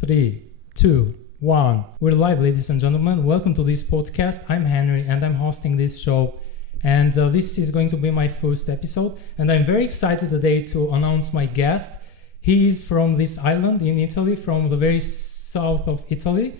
3, 2, 1. We're live, ladies and gentlemen. Welcome to this podcast. I'm Henri and I'm hosting this show. And this is going to be my first episode. And I'm very excited today to announce my guest. He is from this island in Italy, from the very south of Italy.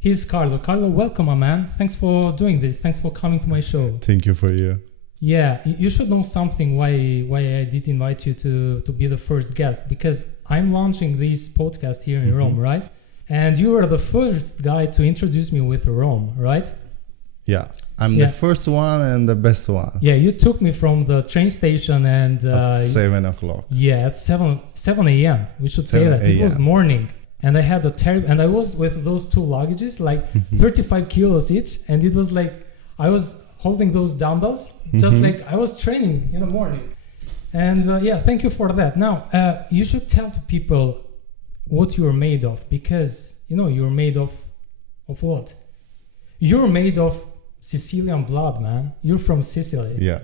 He's Carlo. Carlo, welcome, my man. Thanks for doing this. Thanks for coming to my show. Thank you for you. Yeah, you should know something why I did invite you to be the first guest, because I'm launching this podcast here in Rome, right? And you were the first guy to introduce me with Rome, right? Yeah, I'm the first one and the best one. Yeah, you took me from the train station and... at 7 o'clock. Yeah, at 7 a.m. We should say that. It was morning. And I had and I was with those two luggages, like 35 kilos each. And it was like, I was holding those dumbbells, just like I was training in the morning. And thank you for that. Now, you should tell to people what you're made of, because, you're made of what? You're made of Sicilian blood, man. You're from Sicily. Yeah.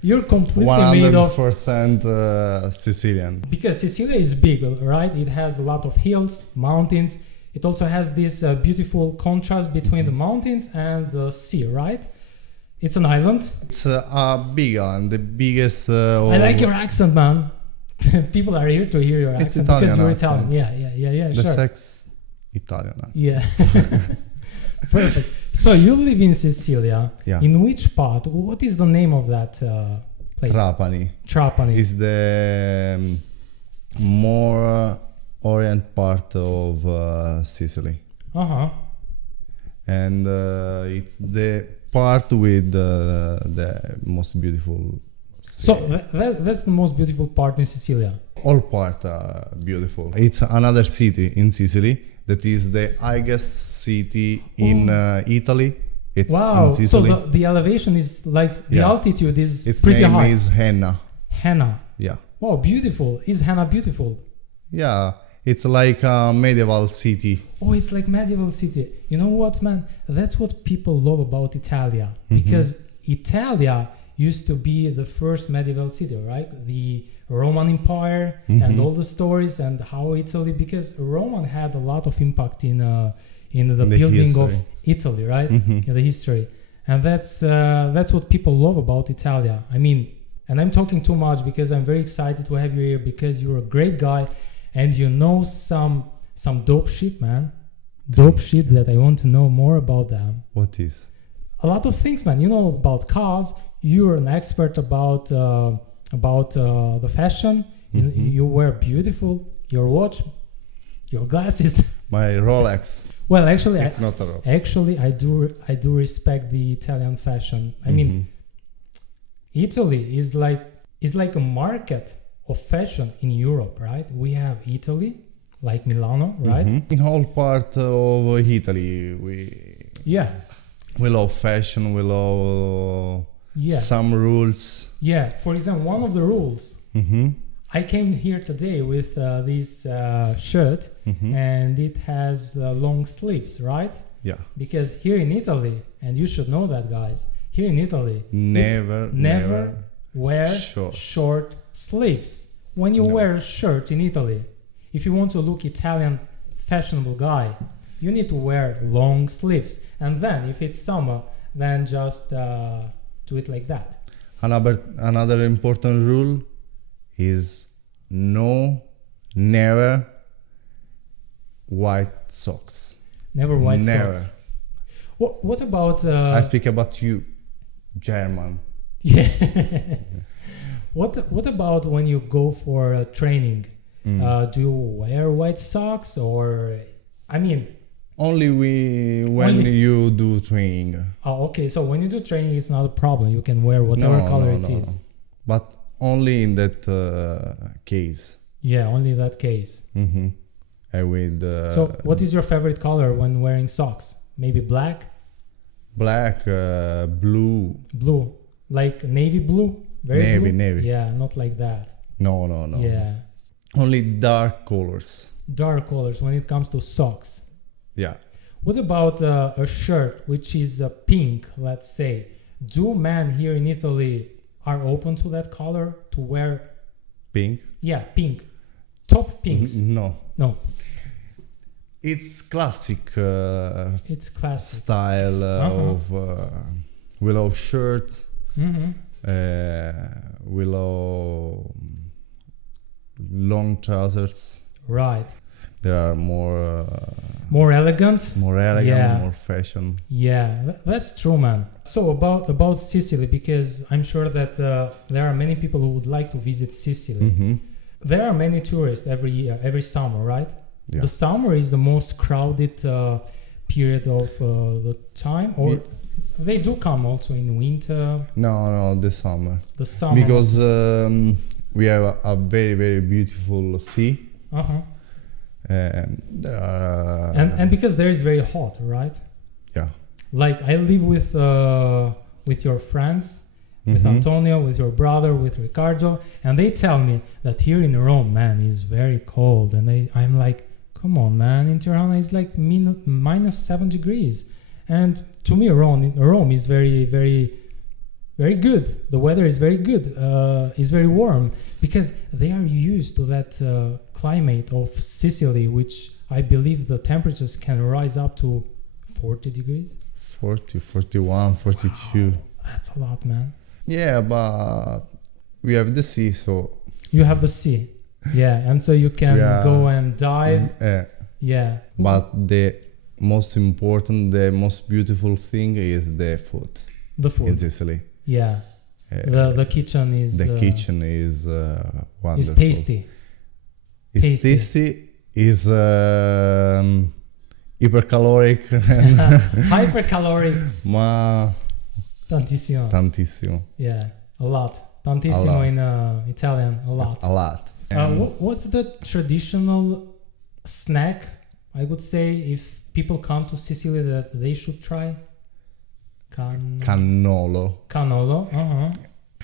You're completely 100% made of... 100% Sicilian. Because Sicily is big, right? It has a lot of hills, mountains. It also has this beautiful contrast between the mountains and the sea, right? It's an island. It's a big island, the biggest... I like your accent, man. People are here to hear your accent Italian because you're accent. Italian. Yeah, the sure. sex Italian accent. Yeah. Perfect. So you live in Sicilia. Yeah. In which part? What is the name of that place? Trapani. Is the more orient part of Sicily. Uh-huh. And it's the part with the most beautiful sea. So that's the most beautiful part in Sicilia. All parts are beautiful. It's another city in Sicily that is the highest city in Italy. It's in Sicily. So the elevation is like, the altitude is its pretty high. Its name is Henna. Henna. Yeah. Wow, beautiful. Is Henna beautiful? Yeah, it's like a medieval city. Oh, it's like medieval city. You know what, man? That's what people love about Italia. Because Italia used to be the first medieval city, right? The Roman Empire and all the stories and how Italy, because Roman had a lot of impact in the building history of Italy, right? In the history. And that's what people love about Italia. I mean, and I'm talking too much because I'm very excited to have you here, because you're a great guy and you know some dope shit, man. Dope shit that I want to know more about them. What is? A lot of things, man. You know about cars. You're an expert about the fashion. You wear beautiful. Your watch, your glasses. My Rolex. Well, actually, it's not a Rolex. Actually, I do respect the Italian fashion. I mean, Italy is like a market of fashion in Europe, right? We have Italy, like Milano, right? In all part of Italy, we love fashion. We love some rules. Yeah. For example, one of the rules. I came here today with this shirt, and it has long sleeves, right? Yeah. Because here in Italy, and you should know that, guys, here in Italy, never wear short sleeves. When you wear a shirt in Italy, if you want to look Italian, fashionable guy, you need to wear long sleeves. And then, if it's summer, then just do it like that. Another important rule is never white socks. Never white socks. What about... I speak about you, German. Yeah. What about when you go for training? Do you wear white socks or... I mean... Only when you do training. Oh, okay. So when you do training, it's not a problem. You can wear whatever color it is. But only in that case. Yeah, only in that case. So what is your favorite color when wearing socks? Maybe black? Black, blue. Blue. Like navy blue? Very blue? Navy. Yeah, not like that. No. Yeah. Only dark colors. Dark colors when it comes to socks. Yeah. What about a shirt which is pink, let's say? Do men here in Italy are open to that color, to wear pink? Yeah, pink. Top pinks. No. It's classic. It's classic style of willow shirt. Willow long trousers. Right. They are more elegant. More elegant, more fashion. Yeah, that's true, man. So about Sicily, because I'm sure that there are many people who would like to visit Sicily. There are many tourists every year, every summer, right? Yeah. The summer is the most crowded period of the time, or they do come also in winter. No, the summer. The summer. Because we have a very, very beautiful sea. And there are, and because there is very hot, right? Yeah. Like I live with your friends, with Antonio, with your brother, with Ricardo, and they tell me that here in Rome, man, is very cold, and I'm like, come on, man, in Tirana it's like minus 7 degrees, and to me Rome is very, very, very good. The weather is very good. It's very warm because they are used to that climate of Sicily, which I believe the temperatures can rise up to 40 degrees. 40, 41, 42. Wow, that's a lot, man. Yeah, but we have the sea, so... You have the sea. Yeah, and so you can go and dive. Yeah. But the most important, the most beautiful thing is the food. The food. In Sicily. Yeah. The kitchen is... The kitchen is wonderful. It's tasty. It's tasty. It's hypercaloric. Hypercaloric. Ma... Tantissimo. Yeah, a lot. Tantissimo in Italian, a lot. A lot. What's the traditional snack, I would say, if people come to Sicily that they should try? Cannolo. Cannolo,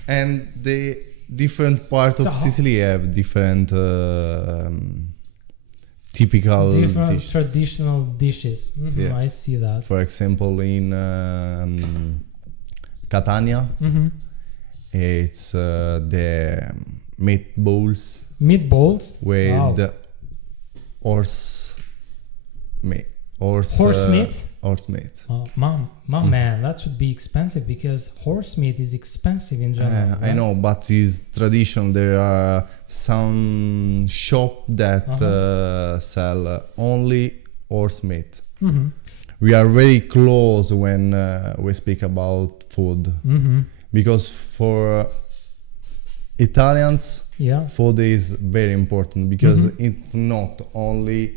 And the different part of Sicily have different typical dishes. Traditional dishes. Yeah. I see that. For example, in Catania, it's the meatballs. Meatballs? With horse meat. Horse meat? Horse meat. Man, that should be expensive because horse meat is expensive in general. Right? I know, but it's tradition. There are some shop that sell only horse meat. We are very close when we speak about food, because for Italians, food is very important because it's not only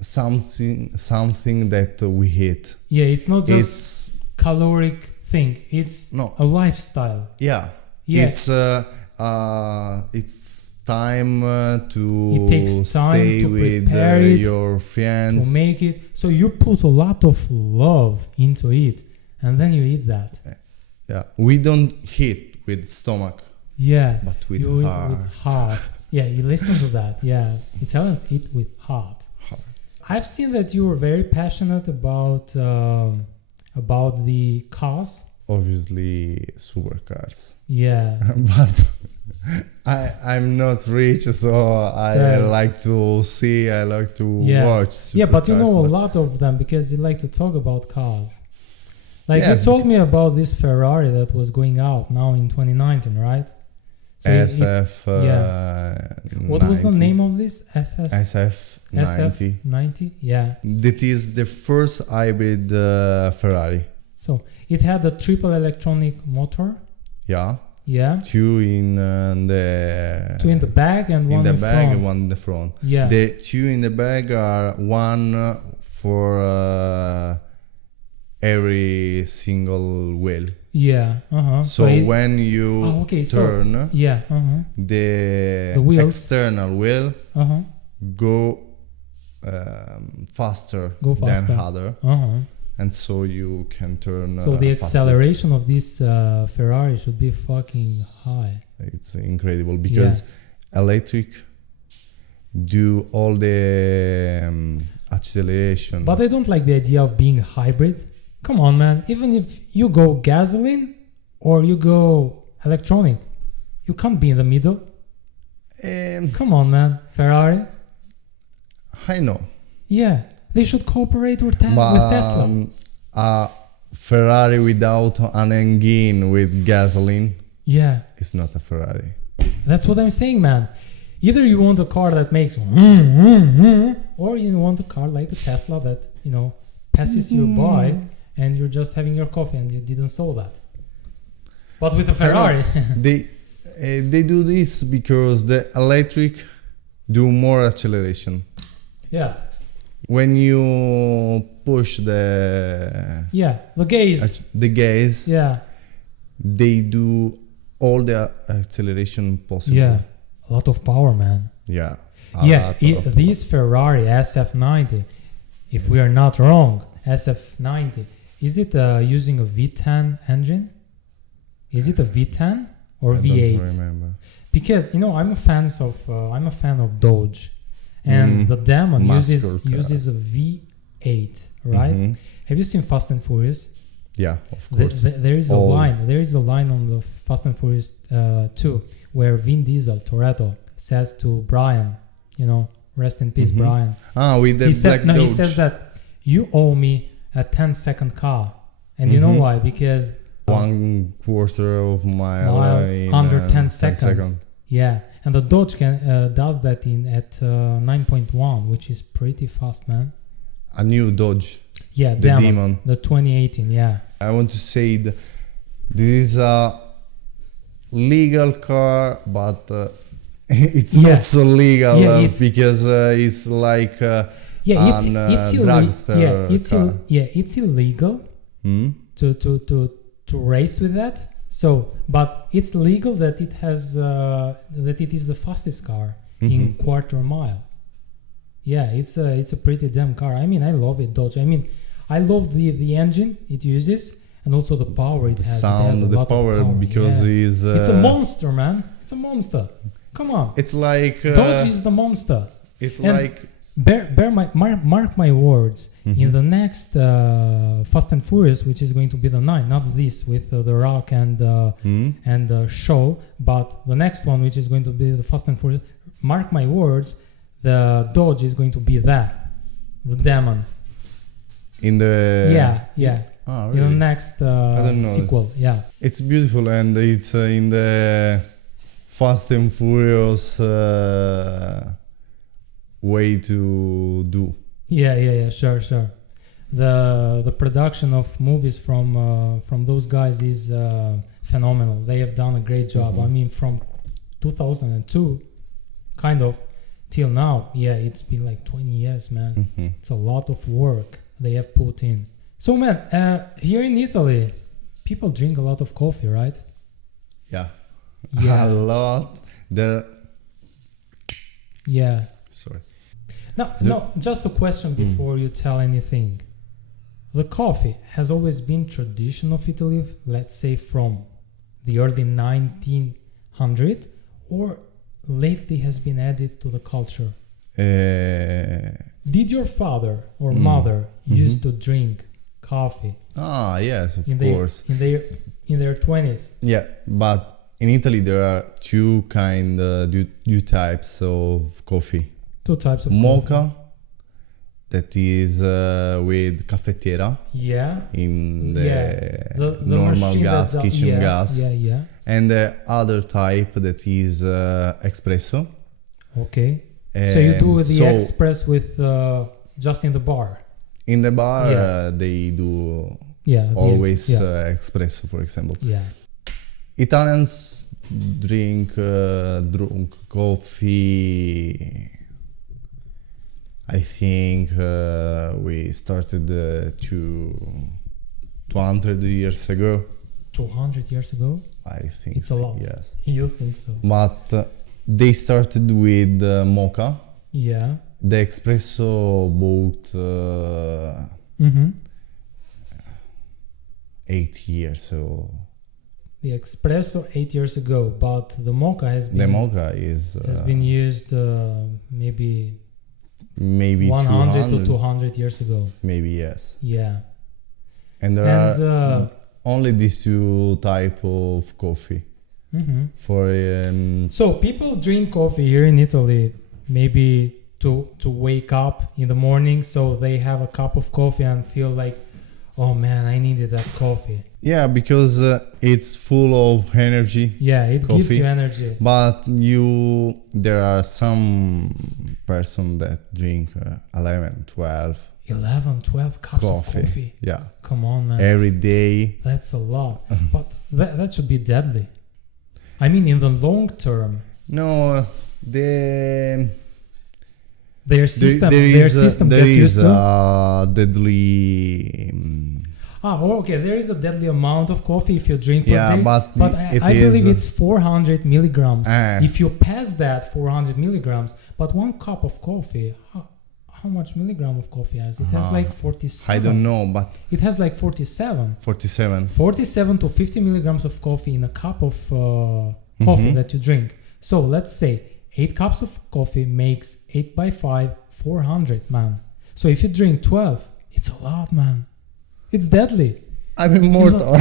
something that we eat. Yeah, it's not just caloric thing. It's a lifestyle. Yeah. It's time to stay with your friends. To make it. So you put a lot of love into it and then you eat that. Yeah. We don't eat with stomach. Yeah. But with heart. Eat with heart. Yeah, you listen to that. Yeah. Italians eat with heart. I've seen that you were very passionate about the cars. Obviously, supercars. Yeah. But I'm not rich, so I like to see, I like to watch supercars. Yeah, but you know a lot of them because you like to talk about cars. Like you told me about this Ferrari that was going out now in 2019, right? So SF. What was the name of this? SF90. 90. Yeah. That is the first hybrid Ferrari. So it had a triple electronic motor. Yeah. Yeah. Two in the back and one in the back front. And one in the front. Yeah. The two in the back are one for every single wheel. Yeah. So when you turn, the wheels. external wheel go faster than other. And so you can turn. So the acceleration of this Ferrari should be fucking high. It's incredible because electric do all the acceleration. But I don't like the idea of being hybrid. Come on, man. Even if you go gasoline or you go electronic, you can't be in the middle. Come on, man. Ferrari. I know. Yeah, they should cooperate with Tesla. A Ferrari without an engine with gasoline, yeah, it's not a Ferrari. That's what I'm saying, man. Either you want a car that makes or you want a car like a Tesla that, passes you by and you're just having your coffee and you didn't saw that. But with a Ferrari... They do this because the electric do more acceleration. Yeah. When you push the gas, they do all the acceleration possible. Yeah, a lot of power, man. Yeah. This Ferrari SF90, if we are not wrong, SF90, is it using a V10 engine? Is it a V10 or V8? I don't remember. Because I'm a fan of Dodge, and the Demon uses a V8, right? Mm-hmm. Have you seen Fast and Furious? Yeah, of course. There is a line. There is a line on the Fast and Furious 2 where Vin Diesel, Toretto, says to Brian, rest in peace, Brian. With the black Dodge. He says that you owe me a 10-second car, and you know why? Because 1/4 of mile in under 10 seconds. Yeah, and the Dodge does that at 9.1, which is pretty fast, man. A new Dodge. Yeah, the Demon. The 2018, yeah. I want to say that this is a legal car, but it's not so legal because it's like it's drugster it's illegal to race with that. So, but it's legal that it has that it is the fastest car in quarter mile. Yeah, it's a pretty damn car. I mean, I love it, Dodge. I mean, I love the engine it uses and also the power it has. Sound, the power, because it's a monster, man. It's a monster. Come on. It's like Dodge is the monster. It's and like mark my words. In the next Fast and Furious, which is going to be the 9, not this with The Rock and Show, but the next one, which is going to be the Fast and Furious. Mark my words, the Dodge is going to be the Demon. In the really? In the next sequel, yeah. It's beautiful, and it's in the Fast and Furious way to do. Yeah, sure. The production of movies from those guys is phenomenal. They have done a great job. I mean, from 2002, kind of, till now. Yeah, it's been like 20 years, man. It's a lot of work they have put in. So, man, here in Italy, people drink a lot of coffee, right? Yeah. A lot. Yeah. Sorry. No, just a question before you tell anything. The coffee has always been tradition of Italy, let's say from the early 1900s, or lately has been added to the culture? Did your father or mother used to drink coffee? Yes, of course. In their 20s? Yeah, but in Italy there are two types of coffee. Two types of mocha, coffee. That is with caffettiera. Yeah. In the normal gas, kitchen gas. Yeah. And the other type that is espresso. Okay. So you do the express with just in the bar. In the bar, they do always espresso, for example. Yeah. Italians drink coffee. I think we started 200 years ago. 200 years ago? I think it's a lot. Yes. You think so? But they started with mocha. Yeah. The espresso bought 8 years ago. The espresso 8 years ago, but the mocha has been. The mocha has been used maybe 100 to 200 years ago. Maybe yes. Yeah. And there are only these two type of coffee. So people drink coffee here in Italy maybe to wake up in the morning, so they have a cup of coffee and feel like, oh man, I needed that coffee. Yeah, because it's full of energy. Yeah, it coffee, gives you energy. But there are some person that drink 11, 12 cups of coffee. Yeah. Come on, man. Every day. That's a lot. But that should be deadly. I mean, in the long term. No, their system gets used to deadly. Okay. There is a deadly amount of coffee if you drink per day. But I believe it's 400 milligrams. If you pass that 400 milligrams, but one cup of coffee, how much milligram of coffee has? It has like 47. I don't know, but it has like 47. 47 to 50 milligrams of coffee in a cup of coffee that you drink. So let's say 8 cups of coffee makes 8 by 5, 400, man. So if you drink 12, it's a lot, man. It's deadly. I'm immortal.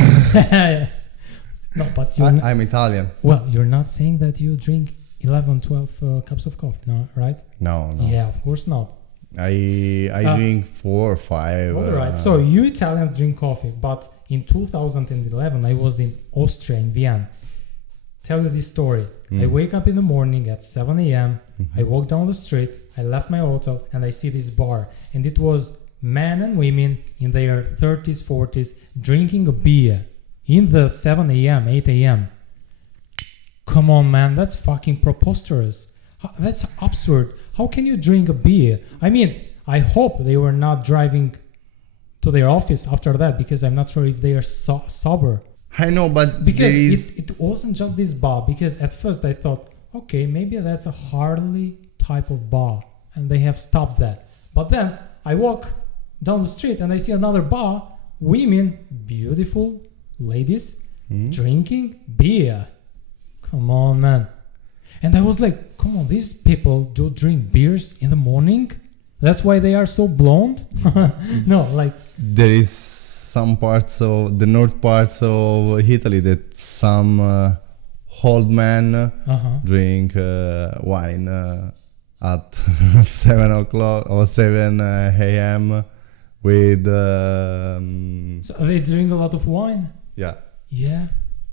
No, but I'm Italian. Well, you're not saying that you drink 11, 12 cups of coffee, no, right? No. Yeah, of course not. I drink 4 or 5. All right. So you Italians drink coffee, but in 2011 I was in Austria, in Vienna. Tell you this story. I wake up in the morning at 7 a.m. I walk down the street. I left my hotel and I see this bar, and it was men and women in their 30s, 40s drinking a beer in the 7 a.m., 8 a.m. Come on, man. That's fucking preposterous. That's absurd. How can you drink a beer? I mean, I hope they were not driving to their office after that, because I'm not sure if they are sober. I know, but because it wasn't just this bar. Because at first I thought, okay, maybe that's a Harley type of bar, and they have stopped that. But then I walk down the street and I see another bar, women, beautiful ladies, drinking beer. Come on, man. And I was like, come on, these people do drink beers in the morning? That's why they are so blonde? No, like... There is some parts of the north parts of Italy that some old men drink wine at 7 o'clock or 7 a.m. with... So they drink a lot of wine? Yeah. Yeah?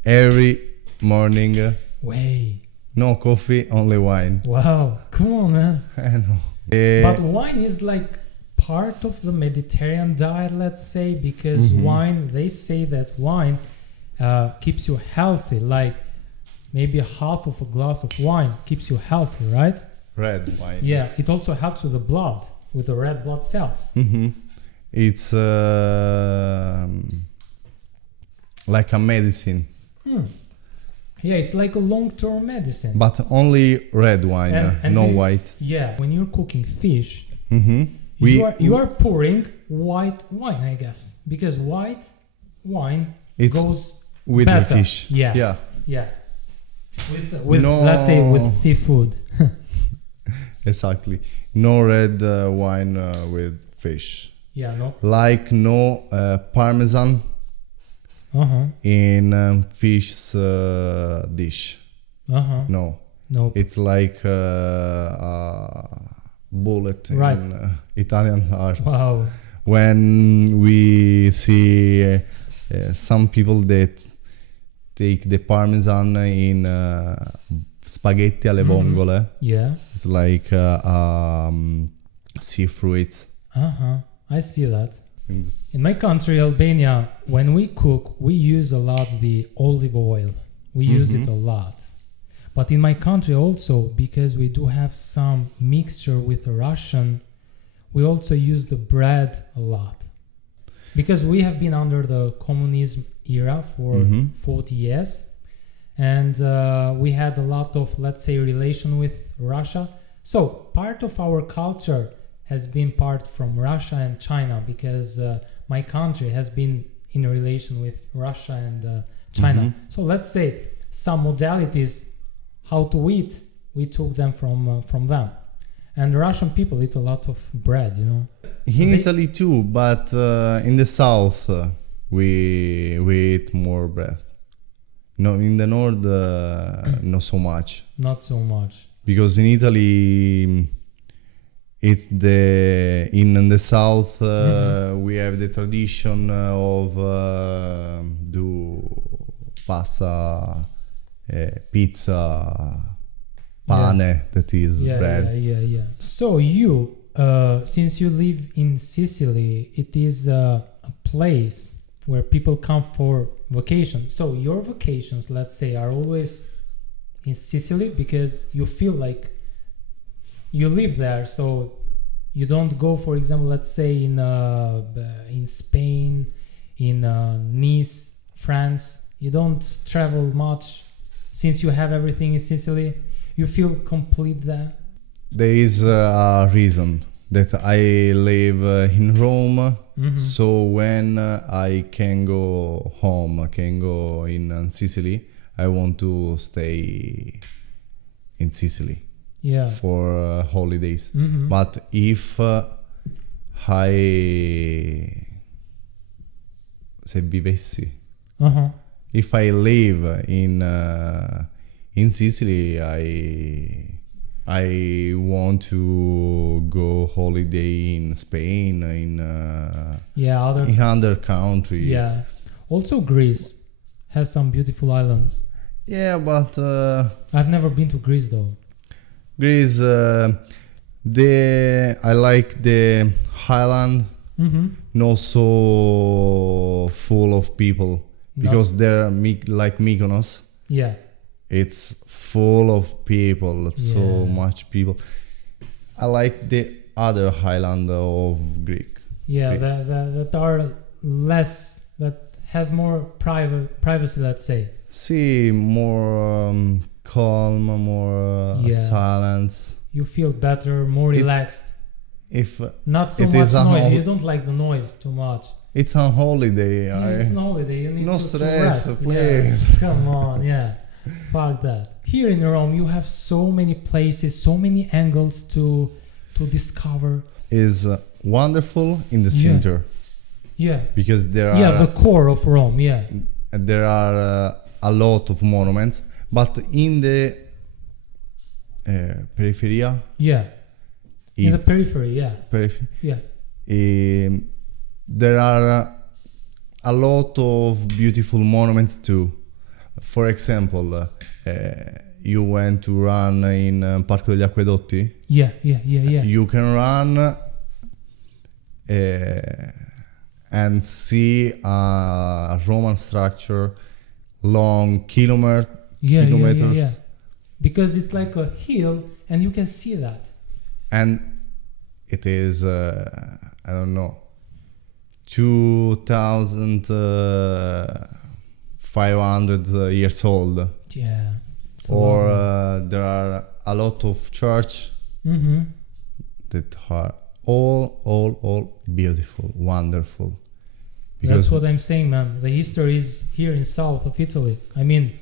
Every morning. Way. No coffee, only wine. Wow, come on, man. I know. But wine is like part of the Mediterranean diet, let's say, because wine, they say that wine keeps you healthy. Like maybe half of a glass of wine keeps you healthy, right? Red wine. Yeah, it also helps with the blood, with the red blood cells. It's like a medicine. Yeah, it's like a long-term medicine. But only red wine, and no white. Yeah, when you're cooking fish, you are pouring white wine, I guess, because white wine goes with better. The fish. Yeah. With no, let's say with seafood. Exactly. No red wine with fish. Yeah, no. Like no parmesan. In fish dish. No. It's like a bullet in Italian art. Wow. When we see some people that take the parmesan in spaghetti alle vongole. Yeah. It's like sea fruits. I see that. In my country, Albania, when we cook, we use a lot the olive oil. We use it a lot. But in my country also, because we do have some mixture with Russian, we also use the bread a lot. Because we have been under the communism era for 40 years. And we had a lot of, let's say, relation with Russia. So part of our culture has been part from Russia and China, because my country has been in a relation with Russia and China. So let's say some modalities how to eat, we took them from them. And Russian people eat a lot of bread, you know. In Italy too, but in the south we eat more bread. No, in the north not so much. Not so much. Because in Italy It's in the south we have the tradition of do pasta, pizza, pane, that is bread. Yeah. So you, since you live in Sicily, it is a place where people come for vacation. So your vacations, let's say, are always in Sicily because you feel like you live there, so you don't go, for example, let's say in Spain, in Nice, France. You don't travel much since you have everything in Sicily. You feel complete there. There is a reason that I live in Rome. So when I can go home, I can go in Sicily, I want to stay in Sicily. For holidays. But if se vivessi, if I live in Sicily, I want to go holiday in Spain, in other country. Yeah, also Greece has some beautiful islands. Yeah, but I've never been to Greece though. Greece, I like the highland, not so full of people, because they're like Mykonos. Yeah, it's full of people, so much people. I like the other highland of Greek. Yeah, that are less, that has more privacy, let's say. See, more calm, more silence. You feel better, more relaxed. If not so much noise, you don't like the noise too much. It's on holiday. It's on holiday. You need no to stress, rest. please. Yeah. Come on, fuck that. Here in Rome, you have so many places, so many angles to discover. Is wonderful in the center. Yeah. Because there are the core of Rome. Yeah. There are a lot of monuments, but in the periferia. Yeah. In the periphery. Yeah. There are a lot of beautiful monuments too. For example, you went to run in Parco degli Acquedotti? Yeah. You can run and see a Roman structure long kilometers. Yeah. Because it's like a hill and you can see that. And it is, I don't know, 2,500 years old. Yeah. Or there are a lot of church that are all beautiful, wonderful. Because that's what I'm saying, man. The history is here in south of Italy. I mean,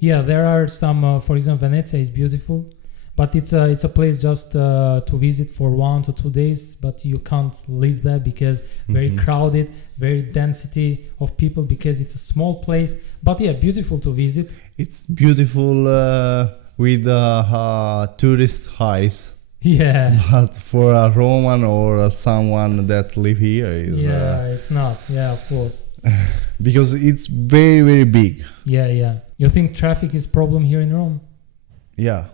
there are some, for example, Venezia is beautiful, but it's a place just to visit for 1 to 2 days, but you can't live there because very crowded, very density of people because it's a small place, but beautiful to visit. It's beautiful with tourist eyes. Yeah. But for a Roman or someone that live here is... it's not. Yeah, of course. Because it's very, very big. Yeah. You think traffic is problem here in Rome? Yeah.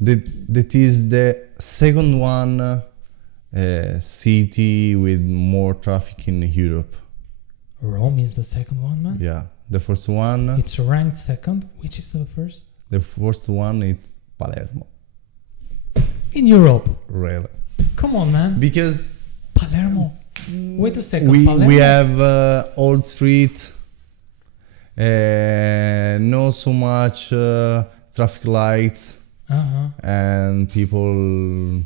That is the second one city with more traffic in Europe. Rome is the second one, man? Yeah. The first one... It's ranked second. Which is the first? The first one is Palermo. In Europe? Really? Come on, man. Because... Palermo. Wait a second. We have old street, not so much traffic lights, and people...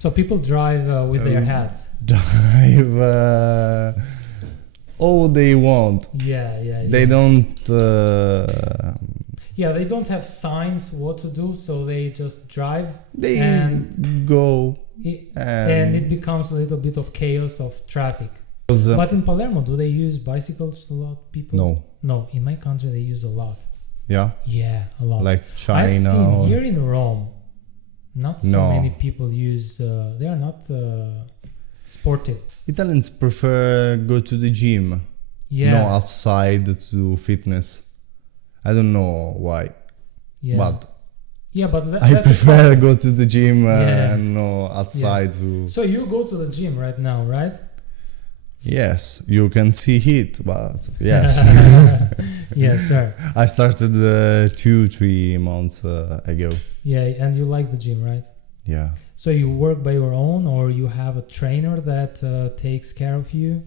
So people drive with their hats? Drive all they want. Yeah. They don't... they don't have signs what to do, so they just drive. They go. And it becomes a little bit of chaos of traffic. But in Palermo, do they use bicycles a lot, people? No, in my country they use a lot. Yeah? Yeah, a lot. Like China. I've seen here in Rome, not so many people use. They are not sportive. Italians prefer go to the gym. Yeah. No, outside to do fitness. I don't know why. Yeah. But I prefer go to the gym and no outside to. So you go to the gym right now, right? Yes, you can see it, but yes. Yeah, sure. I started 2-3 months ago. Yeah, and you like the gym, right? Yeah. So you work by your own, or you have a trainer that takes care of you?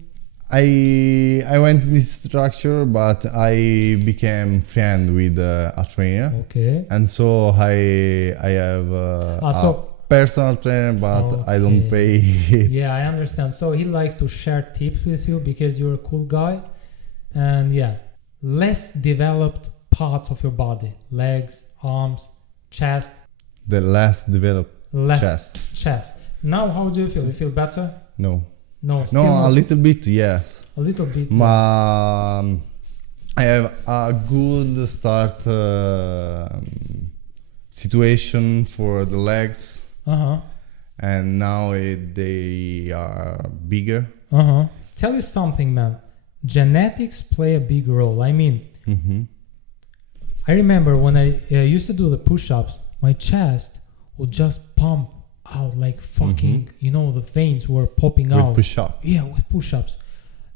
I went to this structure, but I became friend with a trainer. Okay. And so I have a personal trainer, but I don't pay. Yeah, I understand. So he likes to share tips with you because you're a cool guy. And less developed parts of your body, legs, arms, chest. The less developed chest. Now, how do you feel? You feel better? No, still a little bit, yes. A little bit. I have a good start situation for the legs. And now they are bigger. Tell you something, man. Genetics play a big role. I mean, I remember when I used to do the push-ups, my chest would just pump out like fucking, the veins were popping out. With push-up. Yeah, with push-ups.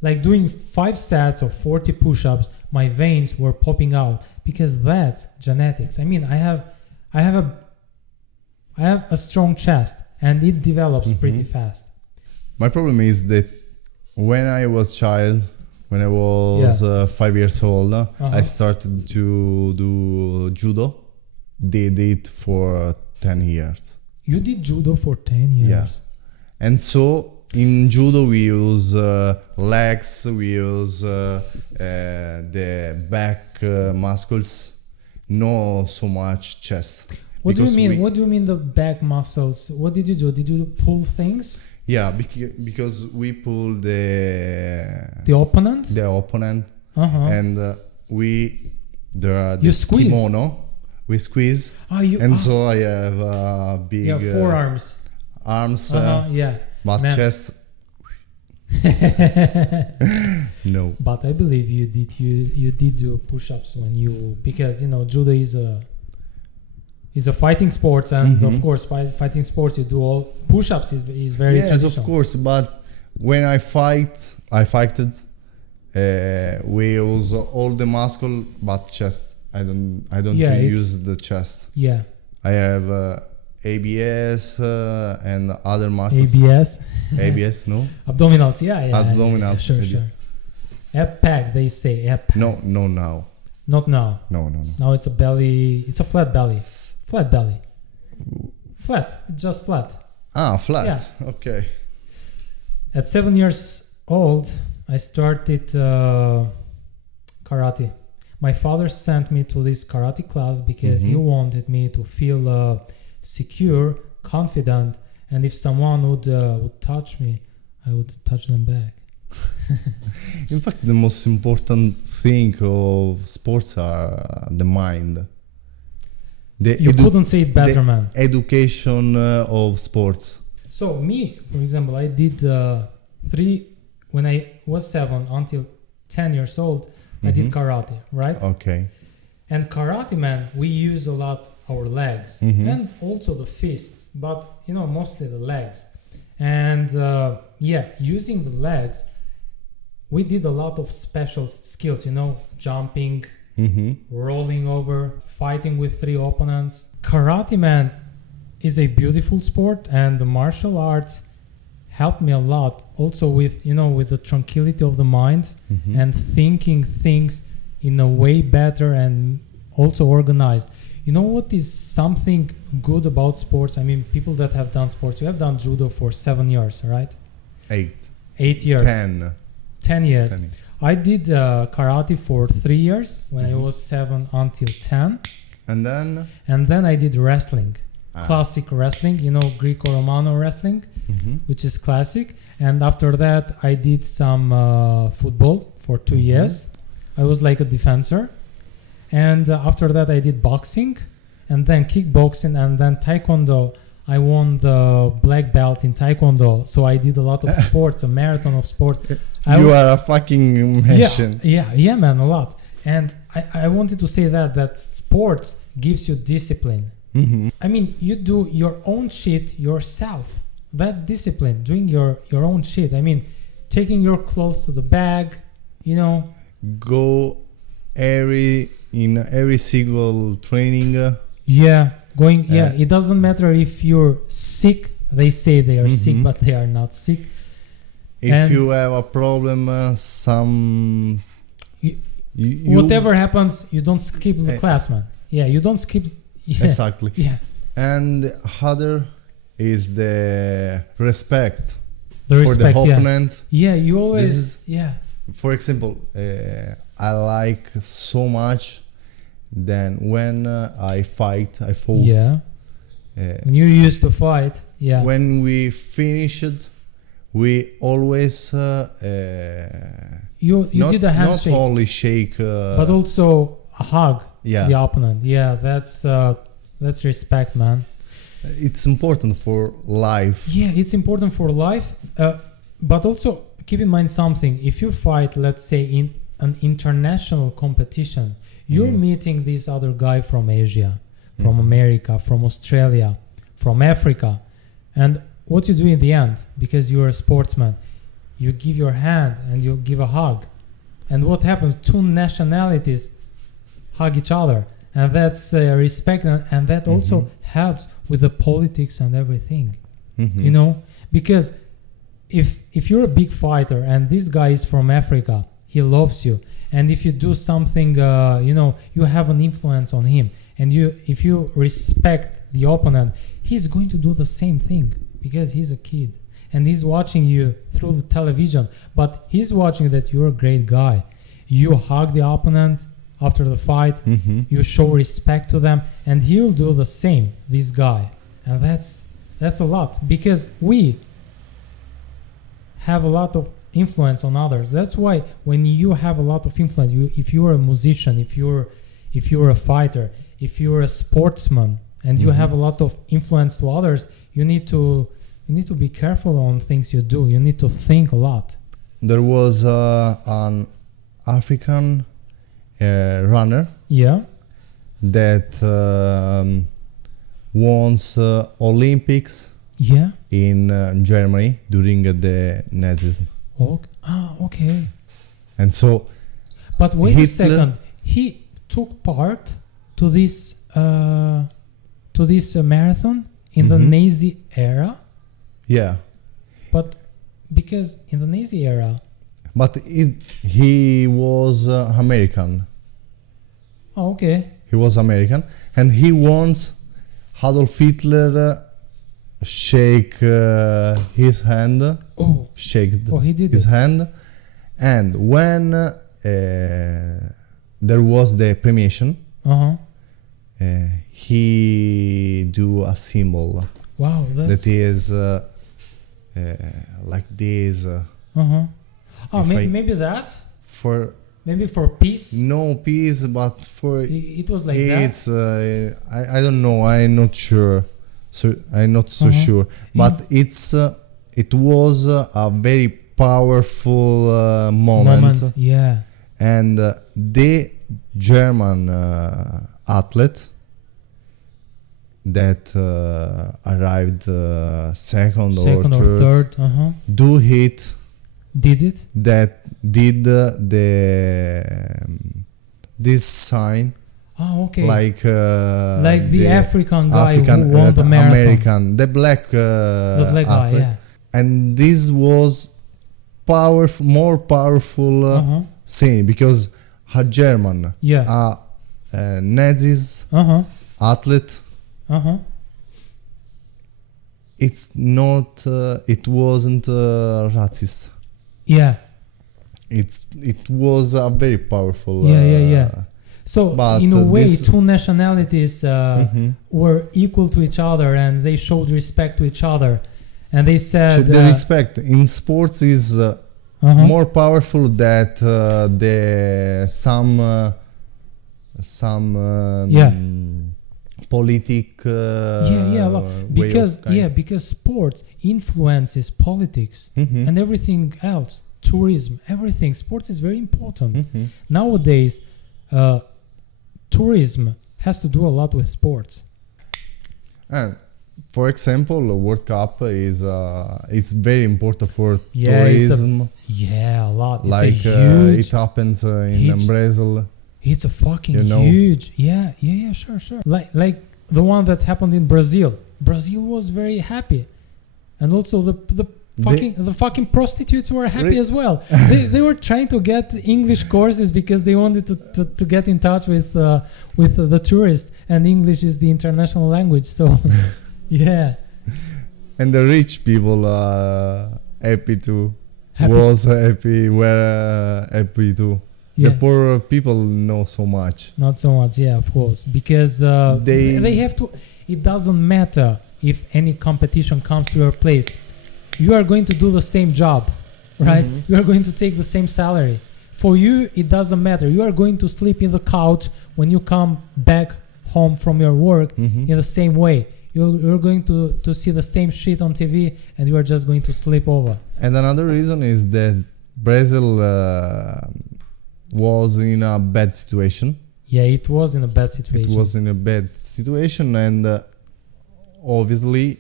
Like doing 5 sets of 40 push-ups, my veins were popping out because that's genetics. I mean, I have a strong chest and it develops pretty fast. My problem is that when I was 5 years old, I started to do judo. Did it for 10 years. You did judo for 10 years? Yeah. And so in judo we use legs, we use the back muscles, not so much chest. What do you mean? What do you mean the back muscles? What did you do? Did you pull things? Yeah, because we pull the opponent. The opponent, and you squeeze. Kimono. We squeeze, so I have big forearms, arms, but Man. chest. No. But I believe you did do push-ups because judo is a fighting sports, and of course fighting sports you do all push-ups is very traditional. Yes, of course, but when I fighted we use all the muscle but chest. I don't use the chest. Yeah, I have ABS and other muscles. ABS, no? Abdominals, abdominals. Sure. Ab-pack, they say ab-pack. No, now. Not now. No. Now it's a belly. It's a flat belly. Flat belly. Flat. It's just flat. Flat. Yeah. Okay. At 7 years old, I started karate. My father sent me to this karate class because he wanted me to feel secure, confident, and if someone would touch me, I would touch them back. In fact, the most important thing of sports are the mind. You couldn't say it better, man. Education of sports. So me, for example, I did when I was 7 until 10 years old. I did karate, right? Okay. And karate, man, we use a lot our legs and also the fists, but mostly the legs. And using the legs, we did a lot of special skills, jumping, rolling over, fighting with 3 opponents. Karate, man, is a beautiful sport, and the martial arts helped me a lot also with the tranquility of the mind and thinking things in a way better and also organized. What is something good about sports? I mean, people that have done sports, you have done judo for 7 years, right? 8 years. 10 years. 10. I did karate for 3 years when I was 7 until 10. And then I did wrestling. Classic wrestling, Greco-Romano wrestling, which is classic. And after that, I did some football for 2 years. I was like a defender. And after that, I did boxing. and then kickboxing, and then taekwondo. I won the black belt in taekwondo, so I did a lot of sports, a marathon of sports. You are a fucking machine. Yeah, man, a lot. And I wanted to say that sports gives you discipline. Mm-hmm. I mean, you do your own shit yourself. That's discipline, doing your own shit. I mean, taking your clothes to the bag, you know. Go in every single training. It doesn't matter if you're sick. They say they are sick, but they are not sick. If you have a problem, whatever happens, you don't skip the class, man. Yeah, you don't skip. Yeah. Exactly. Yeah. And the other is the respect for the opponent. Yeah, you always. For example, I like so much. Then when I fought. Yeah. When you used to fight. Yeah. When we finished, we always you did a handshake. Not only shake, but also a hug. Yeah. The opponent. Yeah, that's respect, man. It's important for life. Yeah, it's important for life. But also keep in mind something. If you fight, let's say in an international competition, you're meeting this other guy from Asia, from America, from Australia, from Africa. And what you do in the end, because you're a sportsman, you give your hand and you give a hug. And what happens? Two nationalities hug each other. And that's respect. And that also helps with the politics and everything. You know? Because if you're a big fighter and this guy is from Africa, he loves you. And if you do something, you have an influence on him. And if you respect the opponent, he's going to do the same thing because he's a kid. And he's watching you through the television. But he's watching that you're a great guy. You hug the opponent after the fight. You show respect to them. And he'll do the same, this guy. And that's a lot. Because we have a lot of influence on others. That's why when you have a lot of influence, if you're a musician, if you're a fighter, if you're a sportsman, and you have a lot of influence to others, you need to be careful on things you do. You need to think a lot. There was an African runner. Yeah. That won Olympics. Yeah. In Germany during the Nazism. Okay. And so, but wait a second. He took part to this marathon in the Nazi era. Yeah. But because in the Nazi era. But he was American. Oh, okay. He was American, and he wants Adolf Hitler. Shake his hand. He did his hand. And when there was the premiation, he do a symbol. Wow, that is like this. Maybe that for peace. No peace, but for it was like that. It's I don't know. I'm not sure. So I'm not so sure, but it was a very powerful moment. Yeah. And the German athlete that arrived second or third did it. That did this sign. Oh, okay. Like the African guy who won the marathon. American, the black guy, yeah. And this was more powerful thing because a German, a Nazis athlete. It's not. It wasn't racist. Yeah. It was a very powerful. Yeah. So in a way, two nationalities were equal to each other, and they showed respect to each other, and they said the respect in sports is more powerful that some politic because sports influences politics and everything else, tourism, everything. Sports is very important. Nowadays tourism has to do a lot with sports. And for example, the World Cup is it's very important for tourism. A lot. Like it happens in Brazil. It's a fucking huge. Sure. Like the one that happened in Brazil. Brazil was very happy, and also the fucking prostitutes were happy as well. They were trying to get English courses because they wanted to get in touch with the tourists, and English is the international language. So, yeah. And the rich people are happy too. Were happy too. The poor people know so much. Not so much, yeah, of course, because they have to. It doesn't matter if any competition comes to your place. You are going to do the same job, right? You are going to take the same salary. For you, it doesn't matter. You are going to sleep in the couch when you come back home from your work in the same way. You're going to see the same shit on TV, and you are just going to sleep over. And another reason is that Brazil was in a bad situation. Yeah, it was in a bad situation. It was in a bad situation, and obviously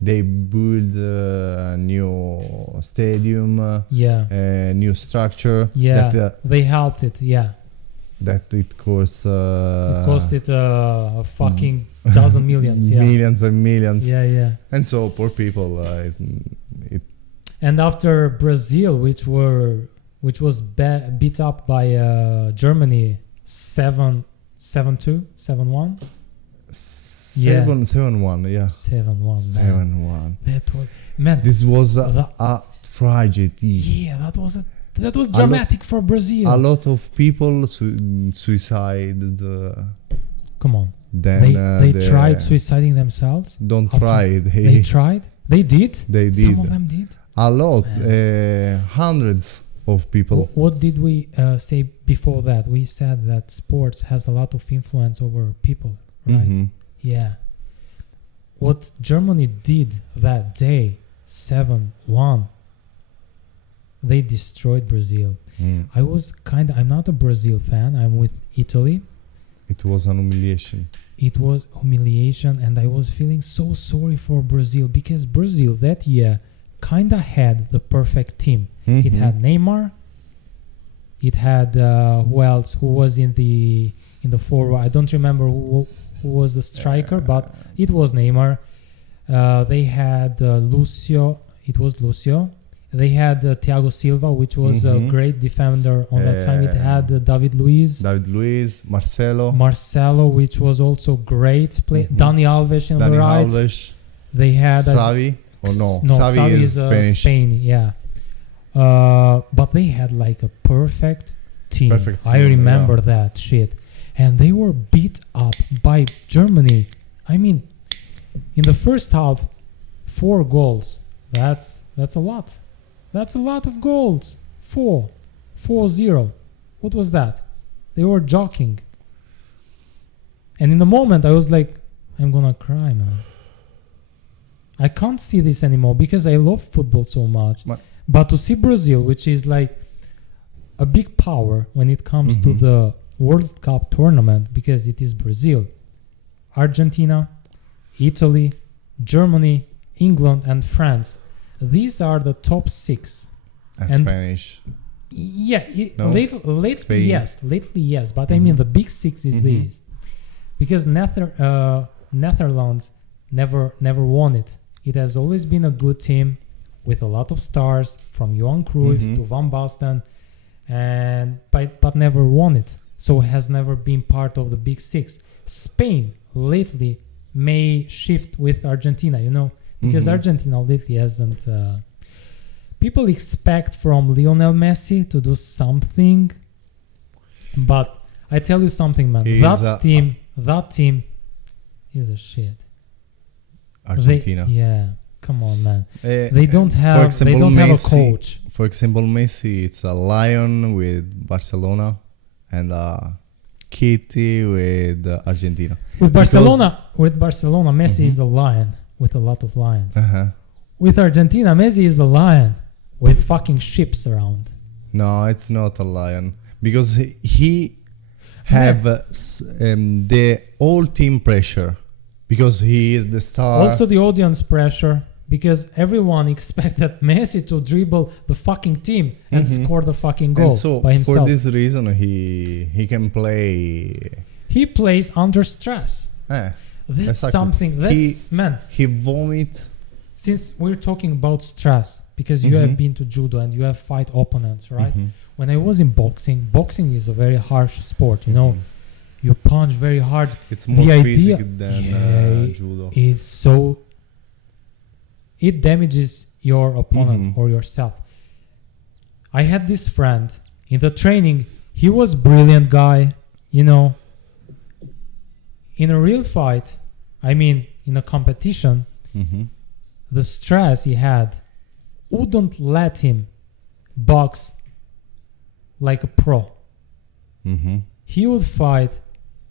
they built a new stadium, a new structure. Yeah, they helped it. Yeah, that it cost. It costed a fucking dozen millions. Yeah, millions and millions. Yeah. And so poor people. And after Brazil, which was beat up by Germany 7-2, 7-1. 7-1, yeah. 7-1. 7-1. That was, man. This was a tragedy. Yeah, that was dramatic for Brazil. A lot of people suicided. Come on. Then they tried suiciding themselves. Don't try. They tried. They did. They did. Some of them did. A lot. Hundreds of people. What did we say before that? We said that sports has a lot of influence over people, right? Yeah. What Germany did that day, 7-1, they destroyed Brazil. I'm not a Brazil fan. I'm with Italy. It was an humiliation. It was humiliation, and I was feeling so sorry for Brazil because Brazil that year kind of had the perfect team. It had Neymar. It had who else? Who was in the forward? I don't remember who was the striker, but it was Neymar. They had Lucio. It was Lucio. They had Thiago Silva, which was a great defender on that time. It had David Luiz, Marcelo, which was also great play. Dani Alves on the right. Alves. They had Xavi. Xavi is Spanish. Spain, yeah. But they had like a perfect team. I remember that shit. And they were beat up by Germany. I mean, in the first half, 4 goals. That's a lot. That's a lot of goals. 4-0. What was that? They were joking. And in the moment, I was like, I'm gonna cry, man. I can't see this anymore because I love football so much. But to see Brazil, which is like a big power when it comes to the World Cup tournament, because it is Brazil, Argentina, Italy, Germany, England, and France. These are the top 6. And Spanish. Yeah, lately yes. But I mean the big 6 is these, because Netherlands never won it. It has always been a good team with a lot of stars, from Johan Cruyff to Van Basten, but never won it. So it has never been part of the big 6. Spain lately may shift with Argentina, because Argentina lately hasn't. People expect from Lionel Messi to do something, but I tell you something, man. That team is a shit. Argentina. Come on, man. They don't have a coach. For example, Messi, it's a lion with Barcelona and a kitty with Argentina. With Barcelona, Messi is a lion with a lot of lions. With Argentina, Messi is a lion with fucking ships around. No, it's not a lion because he have the whole team pressure because he is the star. Also the audience pressure because everyone expects that Messi to dribble the fucking team and score the fucking goal and so by himself. For this reason, he can play. He plays under stress. That's exactly. Something. He vomit. Since we're talking about stress, because you have been to judo and you have fight opponents, right? When I was in boxing is a very harsh sport. You know, you punch very hard. It's more physical than judo. It's so. It damages your opponent or yourself. I had this friend in the training. He was a brilliant guy, you know. In a real fight, I mean, in a competition, the stress he had wouldn't let him box like a pro. He would fight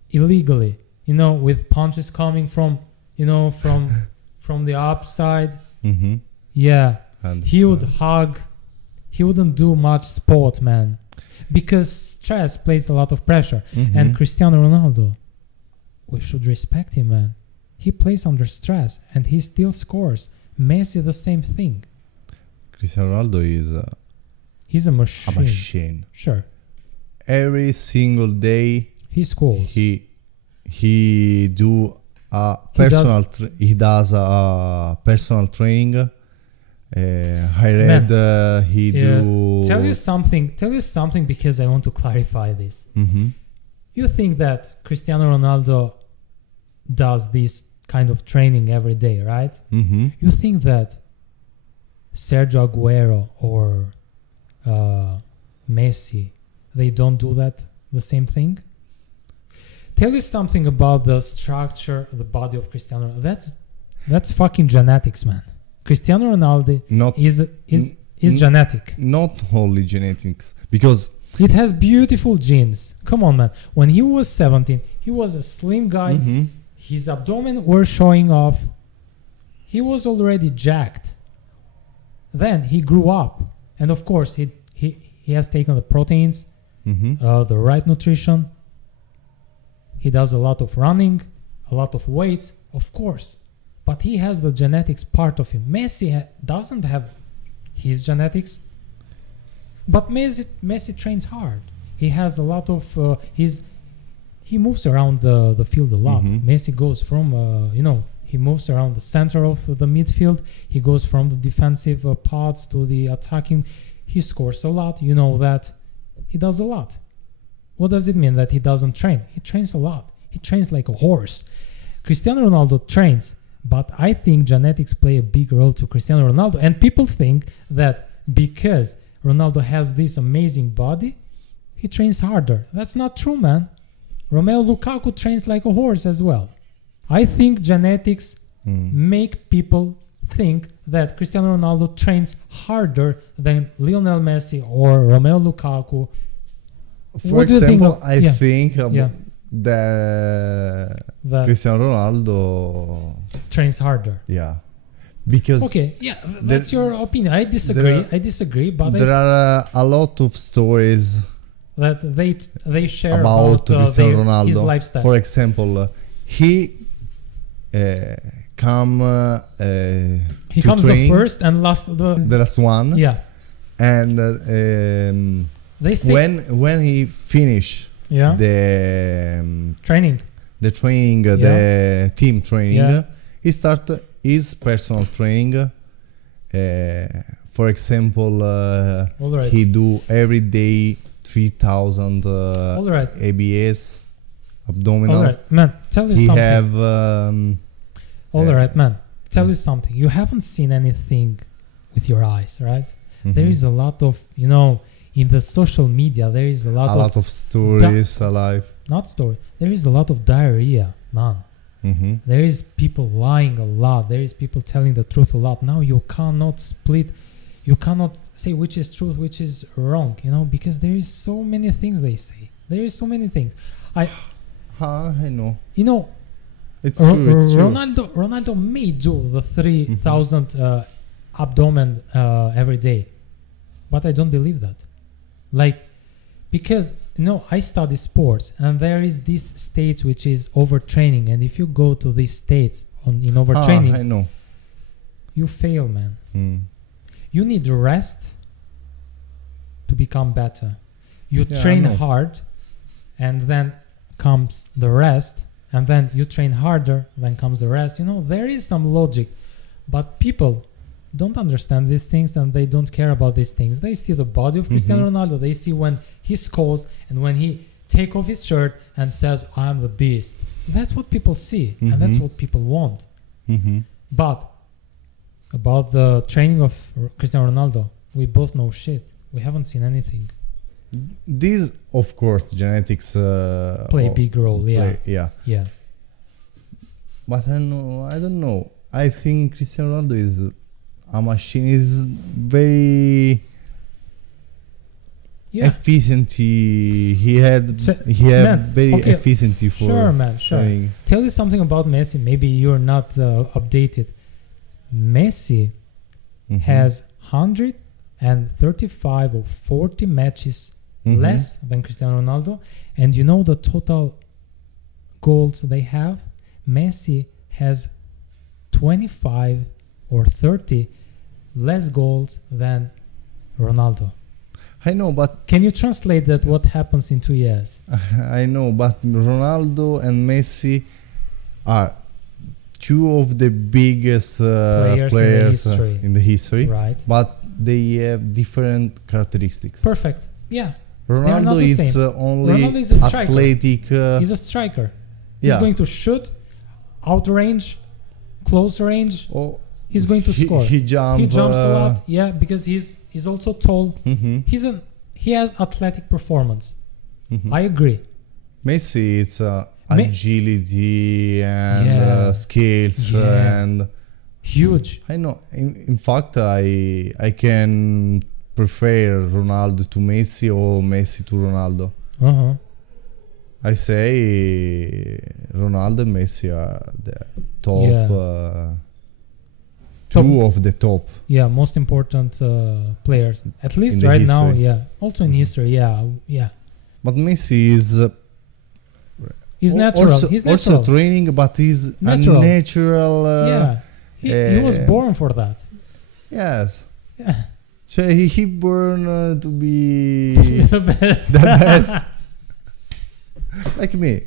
illegally, you know, with punches coming from, you know, from the upside. Yeah, he would hug. He wouldn't do much sport, man, because stress plays a lot of pressure. And Cristiano Ronaldo, we should respect him, man. He plays under stress and he still scores. Messi, the same thing. Cristiano Ronaldo is he's a machine. A machine. Sure. Every single day he scores. He do a personal. He does a personal training. I read he do. Tell you something because I want to clarify this. You think that Cristiano Ronaldo does this kind of training every day, right? You think that Sergio Aguero or Messi, they don't do that, the same thing? Tell you something about the structure of the body of Cristiano Ronaldo. That's fucking genetics, man. Cristiano Ronaldo is genetic. Not only genetics, because it has beautiful genes. Come on, man. When he was 17, he was a slim guy. His abdomen were showing off. He was already jacked. Then he grew up, and of course he has taken the proteins, the right nutrition. He does a lot of running, a lot of weights, of course, but he has the genetics part of him. Messi doesn't have his genetics, but Messi trains hard. He has a lot of he moves around the field a lot. Messi goes from he moves around the center of the midfield. He goes from the defensive parts to the attacking. He scores a lot. You know that. He does a lot. What does it mean that he doesn't train? He trains a lot. He trains like a horse. Cristiano Ronaldo trains, but I think genetics play a big role to Cristiano Ronaldo. And people think that because Ronaldo has this amazing body, he trains harder. That's not true, man. Romelu Lukaku trains like a horse as well. I think genetics make people think that Cristiano Ronaldo trains harder than Lionel Messi or Romelu Lukaku. For example, I think that Cristiano Ronaldo trains harder. Yeah. Because that's your opinion. I disagree, but there are a lot of stories that they share about Cristiano Ronaldo. His lifestyle. For example, he comes the first and last the last one. Yeah. And they say when he finish the training, the team training, he start his personal training. For example, he do every day 3,000 ABS abdominal. All right, man. Tell you he something. Have. All right, man. Tell you something. You haven't seen anything with your eyes, right? There is a lot of in the social media. There is a lot of stories alive. Not story. There is a lot of diarrhea, man. There is people lying a lot. There is people telling the truth a lot. Now you cannot split. You cannot say which is truth, which is wrong. Because there is so many things they say. There is so many things. I know. You know, It's true. Ronaldo may do the 3,000 abdomen every day, but I don't believe that. Like, because I study sports, and there is this state which is overtraining, and if you go to these states in overtraining, I know. You fail, man. You need rest to become better. You train hard, and then comes the rest, and then you train harder, then comes the rest. There is some logic, but people don't understand these things, and they don't care about these things. They see the body of Cristiano Ronaldo. They see when he scores and when he take off his shirt and says, "I'm the beast." That's what people see, and that's what people want. But about the training of Cristiano Ronaldo, we both know shit. We haven't seen anything. These, of course, genetics play a big role. Yeah. But I don't know. I think Cristiano Ronaldo is a machine. Is very efficient. He had very efficiency for. Sure, man. Sure. Training. Tell you something about Messi. Maybe you're not updated. Messi has 135 or 40 matches less than Cristiano Ronaldo, and the total goals they have. Messi has 25 or 30 less goals than Ronaldo. I know, but can you translate that? What happens in 2 years? I know, but Ronaldo and Messi are two of the biggest players in the history, right? But they have different characteristics. Perfect. Yeah. Ronaldo is only athletic. He's a striker. He's going to shoot, out range, close range. He's going to score. He jumps a lot. Yeah, because he's also tall. He has athletic performance. I agree. Messi, it's agility and skills and huge. I know. In fact, I can prefer Ronaldo to Messi or Messi to Ronaldo. I say Ronaldo and Messi are the top. Two of the top. Yeah, most important players, at least right now. Yeah, also in history. Yeah. But Messi is. He's natural. He's natural. Also training, but he's natural. A natural. He was born for that. Yes. Yeah. So he born to be the best. The best. Like me,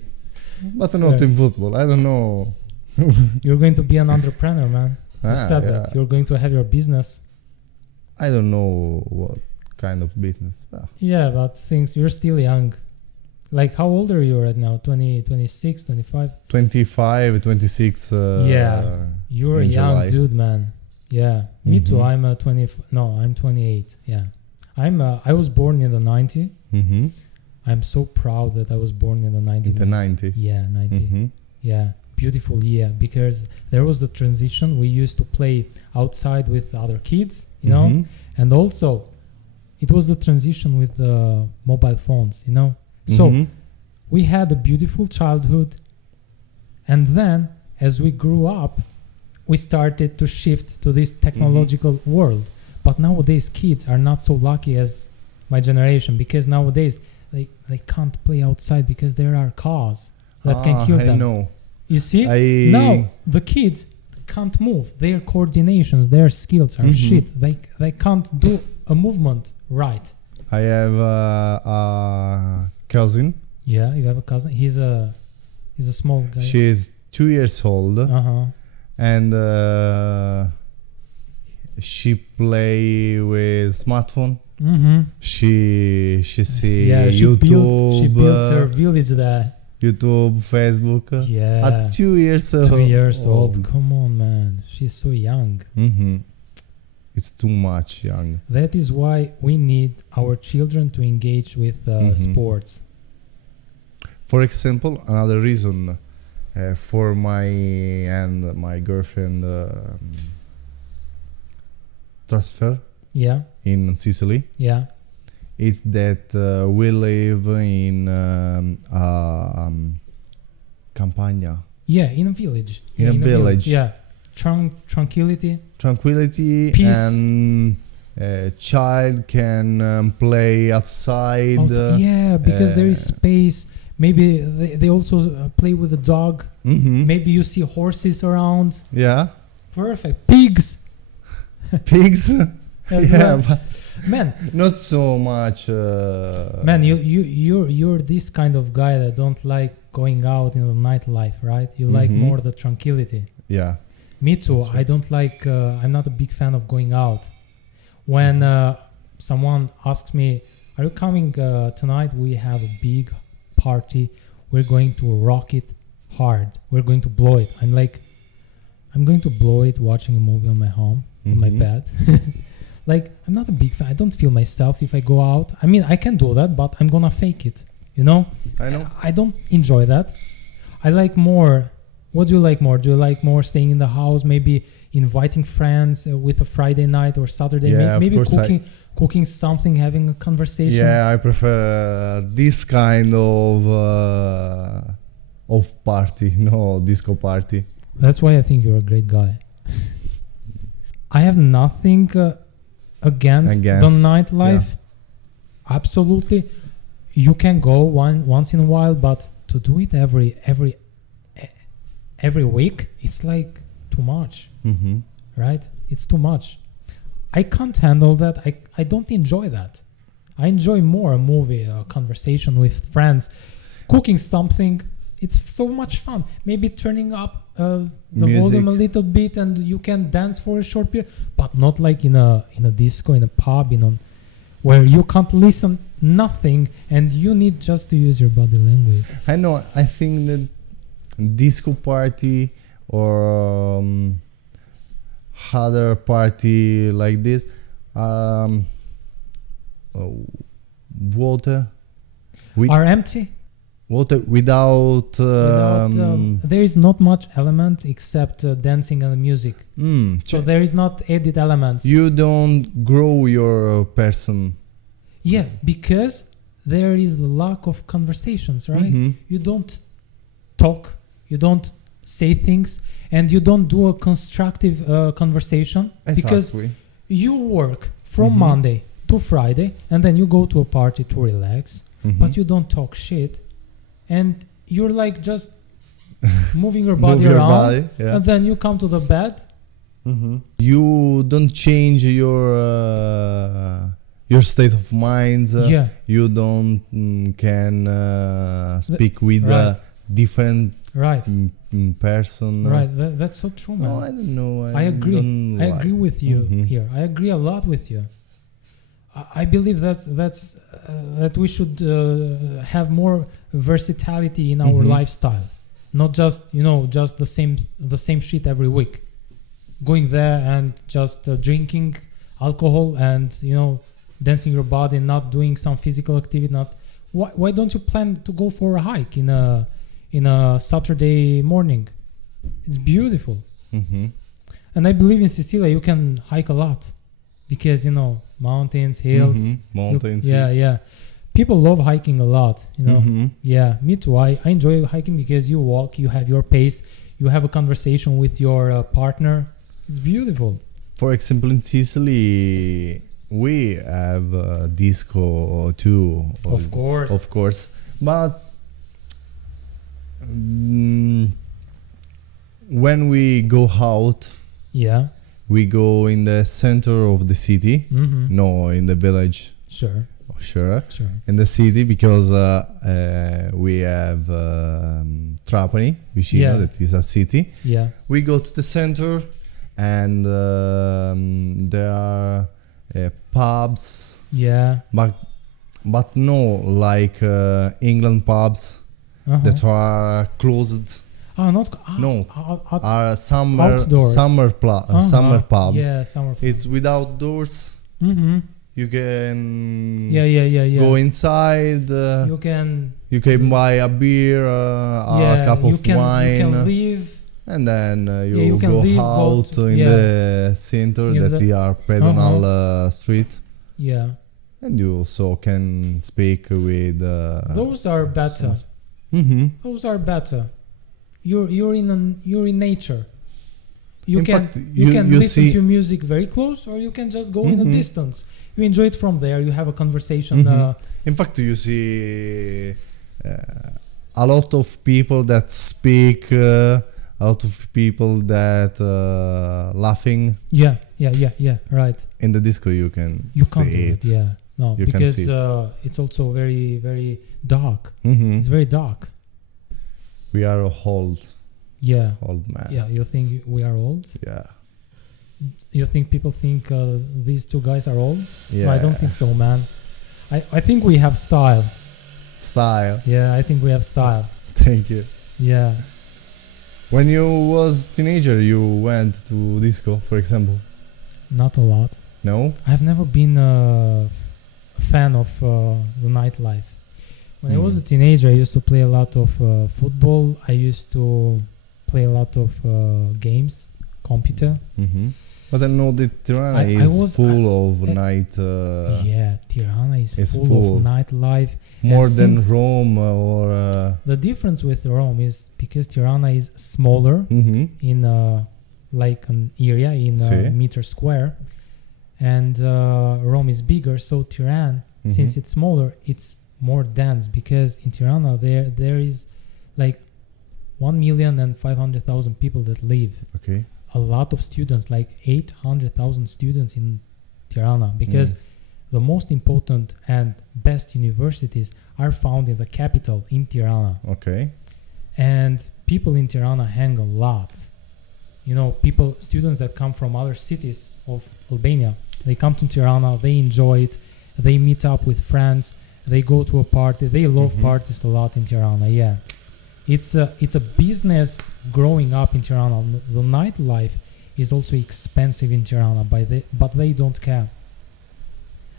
but not in football. I don't know. You're going to be an entrepreneur, man. You said that you're going to have your business. I don't know what kind of business. Yeah, but you're still young. Like, how old are you right now? 20, 26, 25? 25, 26. You're a young dude, man. Yeah, me too. I'm 28. Yeah, I was born in the 90s. I'm so proud that I was born in the 90s. In the 90s? Yeah, 90. Yeah, beautiful year, because there was the transition. We used to play outside with other kids, and also it was the transition with the mobile phones, So we had a beautiful childhood, and then as we grew up, we started to shift to this technological world. But nowadays kids are not so lucky as my generation, because nowadays they can't play outside because there are cars that can kill them. I know. You see? Now the kids can't move. Their coordinations, their skills are shit. They can't do a movement right. I have a cousin. Yeah, you have a cousin. He's a small guy. She is 2 years old. And she play with smartphone. She see YouTube. She builds her village there. YouTube, Facebook. Yeah. At 2 years old. 2 years old. Come on, man. She's so young. It's too much young. That is why we need our children to engage with sports. For example, another reason for my girlfriend transfer in Sicily is that we live in campagna. Yeah, in a village. In a village. Yeah. Tranquility. Peace. And child can play outside. Because there is space. Maybe they also play with the dog. Mm-hmm. Maybe you see horses around. Yeah. Perfect. Pigs. Pigs. Well. But Man, not so much. Man, you're this kind of guy that don't like going out in the nightlife, right? You like more the tranquility. Yeah. Me too. I don't like. I'm not a big fan of going out. When someone asks me, "Are you coming tonight? We have a big party. We're going to rock it hard. We're going to blow it." I'm like, I'm going to blow it watching a movie on my home, on my bed. Like, I'm not a big fan. I don't feel myself if I go out. I mean, I can do that, but I'm gonna fake it. You know? I know. I don't enjoy that. I like more. What do you like more? Do you like more staying in the house, maybe inviting friends with a Friday night or Saturday? Yeah, maybe of course cooking something, having a conversation. Yeah, I prefer this kind of party, no disco party. That's why I think you're a great guy. I have nothing against the nightlife. Yeah. Absolutely, you can go once in a while, but to do it every week, it's like too much, right? It's too much. I can't handle that. I don't enjoy that. I enjoy more a movie, a conversation with friends, cooking something. It's so much fun. Maybe turning up the volume a little bit, and you can dance for a short period, but not like in a disco, in a pub, where you can't listen nothing, and you need just to use your body language. I know. I think that disco party or other party like this, water are empty. Water without there is not much element except dancing and music. So there is not added elements. You don't grow your person. Yeah, because there is the lack of conversations, right? You don't talk, you don't say things, and you don't do a constructive conversation. Exactly. Because you work from Monday to Friday, and then you go to a party to relax, but you don't talk shit. And you're like just moving your body around, and then you come to the bed. You don't change your state of mind. You don't can speak with a different person. Right, that's so true, man. No, I don't know. I agree. I agree with you here. I agree a lot with you. I believe that we should have more versatility in our lifestyle, not just just the same shit every week, going there and just drinking alcohol and dancing your body and not doing some physical activity. Why don't you plan to go for a hike in a Saturday morning? It's beautiful. And I believe in Sicily you can hike a lot because mountains, hills, mountains. Yeah. People love hiking a lot, Yeah, me too. I enjoy hiking because you walk, you have your pace, you have a conversation with your partner. It's beautiful. For example, in Sicily, we have disco too. Of course. But when we go out, we go in the center of the city, no, in the village. Sure. In the city, because we have Trapani, Vicino, that is a city. We go to the center, and there are pubs. But no like England pubs that are closed. Are summer pub. Summer pub. It's without doors. You can go inside. You can buy a beer, a cup of wine. You can leave, and then you go out in the center that are pedonal street. And you also can speak with. Those are better. Those are better. You're in nature. You can listen to music very close, or you can just go in a distance. You enjoy it from there. You have a conversation. In fact, you see a lot of people that speak, a lot of people that laughing. Yeah, right. In the disco, you can't do see it. Yeah, no, you because it's also very, very dark. It's very dark. We are old. Yeah. Old man. Yeah, you think we are old? Yeah. You think people think these two guys are old? Yeah. No, I don't think so, man. I think we have style. Style. Yeah, I think we have style. Thank you. Yeah. When you was teenager, you went to disco, for example? Not a lot. No? I've never been a fan of the nightlife. When I was a teenager, I used to play a lot of football. I used to play a lot of games, computer. But I know that Tirana is full of night. Yeah, Tirana is full of nightlife. More than Rome or. The difference with Rome is because Tirana is smaller in like an area in a meter square, and Rome is bigger. So Tirana, since it's smaller, it's more dense, because in Tirana there is like 1,500,000 people that live. Okay. A lot of students, like 800,000 students in Tirana, because the most important and best universities are found in the capital, in Tirana. Okay. And people in Tirana hang a lot. Students that come from other cities of Albania, they come to Tirana, they enjoy it, they meet up with friends, they go to a party, they love parties a lot in Tirana, yeah. It's a business growing up in Tirana. The nightlife is also expensive in Tirana, but they don't care.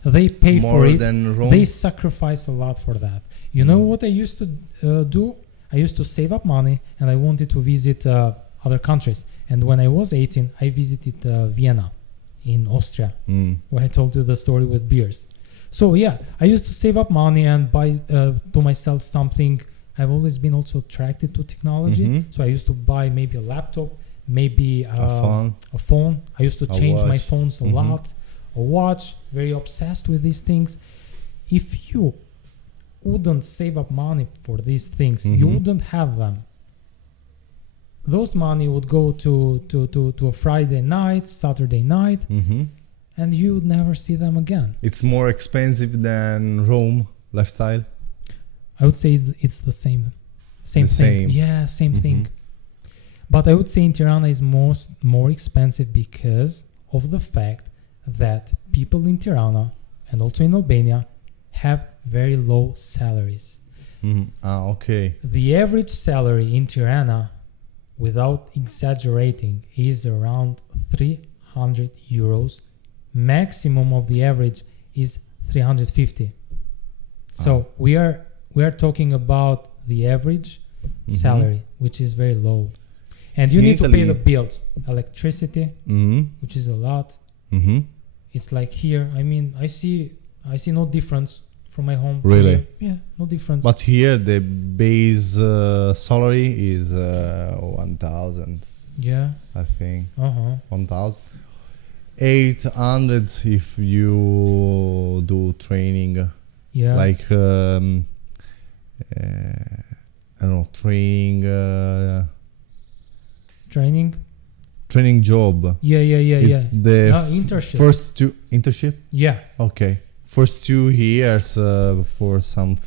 They pay more for it. Than Rome. They sacrifice a lot for that. You know what I used to do? I used to save up money, and I wanted to visit other countries. And when I was 18, I visited Vienna in Austria, where I told you the story with beers. So yeah, I used to save up money and buy to myself something. I've always been also attracted to technology. So I used to buy maybe a laptop, maybe a phone. I used to change my phones a lot. A watch, very obsessed with these things. If you wouldn't save up money for these things, you wouldn't have them. Those money would go to a Friday night, Saturday night, and you would never see them again. It's more expensive than Rome lifestyle. I would say it's the same thing. Yeah, same thing. But I would say in Tirana is more expensive because of the fact that people in Tirana and also in Albania have very low salaries. Okay. The average salary in Tirana, without exaggerating, is around 300 euros. Maximum of the average is 350. So we are talking about the average salary, which is very low. And you need to pay the bills, electricity, which is a lot. It's like here. I mean, I see no difference from my home. Really? Yeah, no difference. But here the base salary is 1,000. Yeah. I think. 1,000. 800 if you do training. Yeah. Like I don't know, training job. Yeah. It's the internship. First two internship. Yeah. Okay. First 2 years for some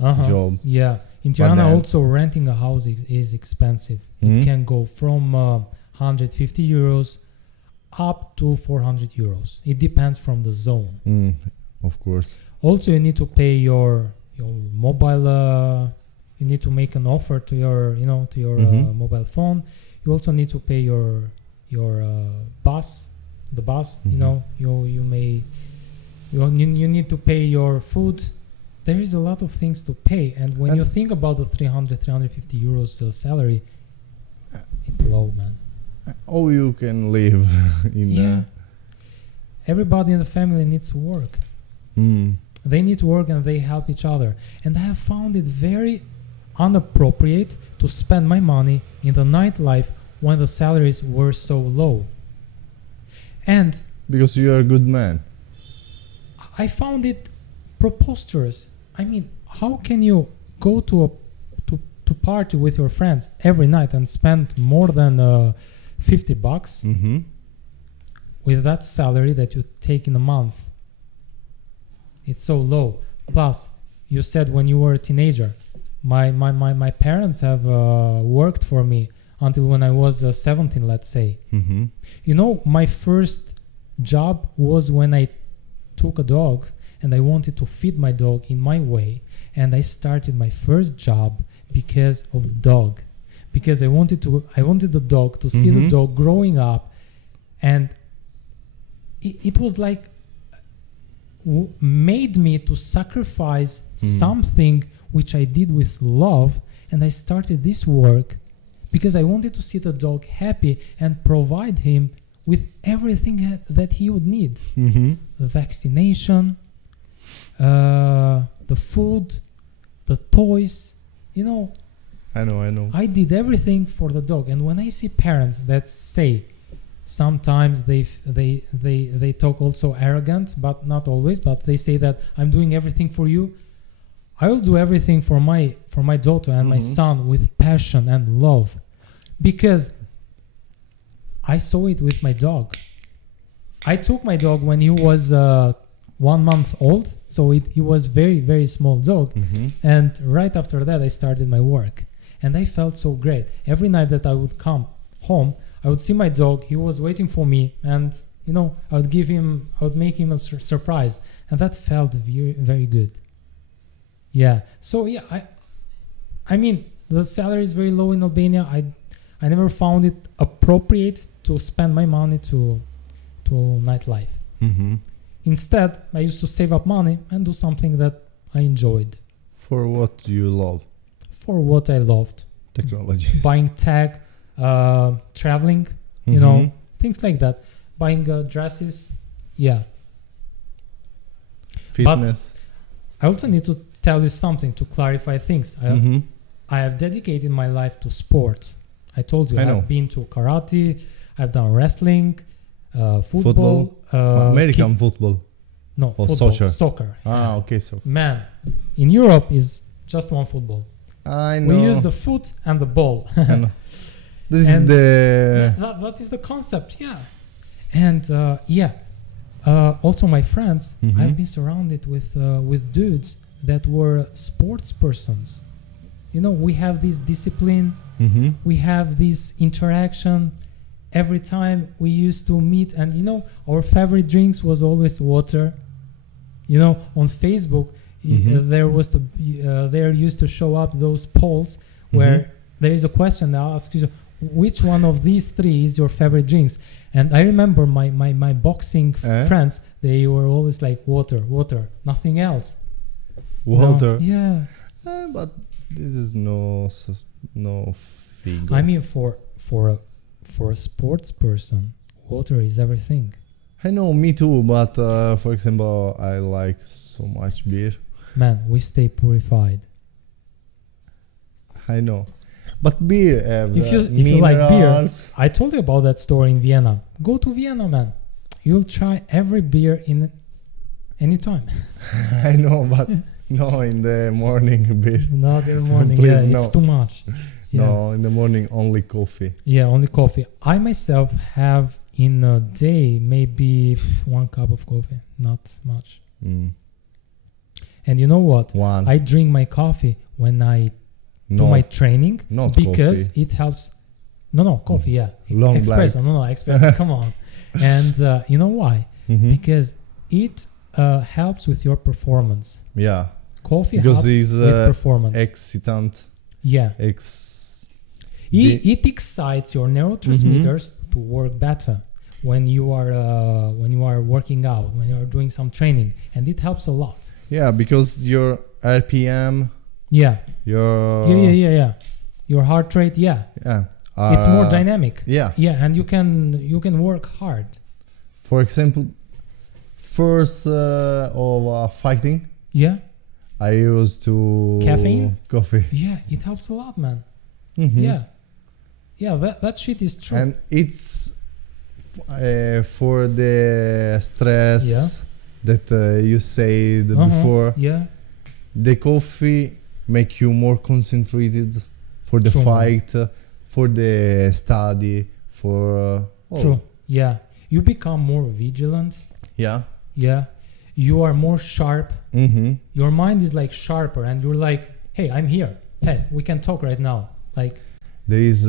job. Yeah. In Tirana, also renting a house is expensive. It can go from 150 euros up to 400 euros. It depends from the zone. Of course. Also, you need to pay your mobile. You need to make an offer to your mobile phone. You also need to pay your bus. The bus. You need to pay your food. There is a lot of things to pay, and when you think about the 350 euros salary, it's low, man. Oh, you can live in everybody in the family needs to work. They need to work and they help each other. And I have found it very inappropriate to spend my money in the nightlife when the salaries were so low. And because you are a good man. I found it preposterous. I mean, how can you go to party with your friends every night and spend more than $50 with that salary that you take in a month? It's so low. Plus, you said when you were a teenager, my parents have worked for me until when I was 17, let's say. You know, my first job was when I took a dog and I wanted to feed my dog in my way, and I started my first job because of the dog, because I wanted the dog to see the dog growing up, and it was like made me to sacrifice something which I did with love, and I started this work because I wanted to see the dog happy and provide him with everything that he would need. The vaccination, the food, the toys, you know. I know. I did everything for the dog. And when I see parents that say, sometimes they talk also arrogant, but not always, but they say that I'm doing everything for you. I will do everything for my daughter and my son with passion and love, because I saw it with my dog. I took my dog when he was 1 month old, so he was very, very small dog. And right after that, I started my work, and I felt so great. Every night that I would come home, I would see my dog. He was waiting for me, and you know, I would make him a surprise, and that felt very, very good. Yeah. So yeah, I mean, the salary is very low in Albania. I never found it appropriate to spend my money to nightlife. Instead, I used to save up money and do something that I enjoyed. For what you love. For what I loved. Technology. Buying tech, traveling, you know, things like that. Buying dresses, yeah. Fitness. But I also need to tell you something to clarify things. I have dedicated my life to sports. I told you I've been to karate, I've done wrestling, football. American football. No, or football, soccer. Soccer. Okay, so. Man, in Europe is just one football. I know. We use the foot and the ball. I know. This is the... That is the concept, yeah. And also my friends, I've been surrounded with dudes that were sports persons. You know, we have this discipline, we have this interaction. Every time we used to meet, and you know, our favorite drinks was always water. You know, on Facebook, there used to show up those polls where there is a question that asks you, which one of these three is your favorite drinks? And I remember my boxing friends, they were always like water, nothing else. Water. Yeah. But this is no figure. I mean, for a sports person, water is everything. I know, me too, but for example, I like so much beer. Man, we stay purified. I know. But beer have if you like beer, I told you about that store in Vienna. Go to Vienna, man. You'll try every beer in any time. I know, but no in the morning beer. Not in the morning, Please, it's too much. Yeah. No, in the morning only coffee. Yeah, only coffee. I myself have in a day maybe 1 cup of coffee, not much. And you know what? I drink my coffee when I do my training, because coffee. It helps. No, coffee, yeah. Long espresso, black. Espresso, come on. And you know why? Because it helps with your performance. Yeah. Coffee helps with performance. Excitant. Yeah. It excites your neurotransmitters to work better when you are working out, when you are doing some training, and it helps a lot. Yeah, because your RPM. Yeah. Your. Your heart rate. Yeah. Yeah. It's more dynamic. Yeah. Yeah, and you can work hard. For example, first of fighting, Yeah. I used to Caffeine? coffee. Yeah, it helps a lot, man. Mhm. Yeah. Yeah, that shit is true. And it's for the stress that you said before. Yeah. The coffee make you more concentrated for the True. fight, for the study, for True. Yeah. You become more vigilant. Yeah. Yeah. You are more sharp. Mm-hmm. Your mind is like sharper and you're like, hey, I'm here. Hey, we can talk right now. Like, there is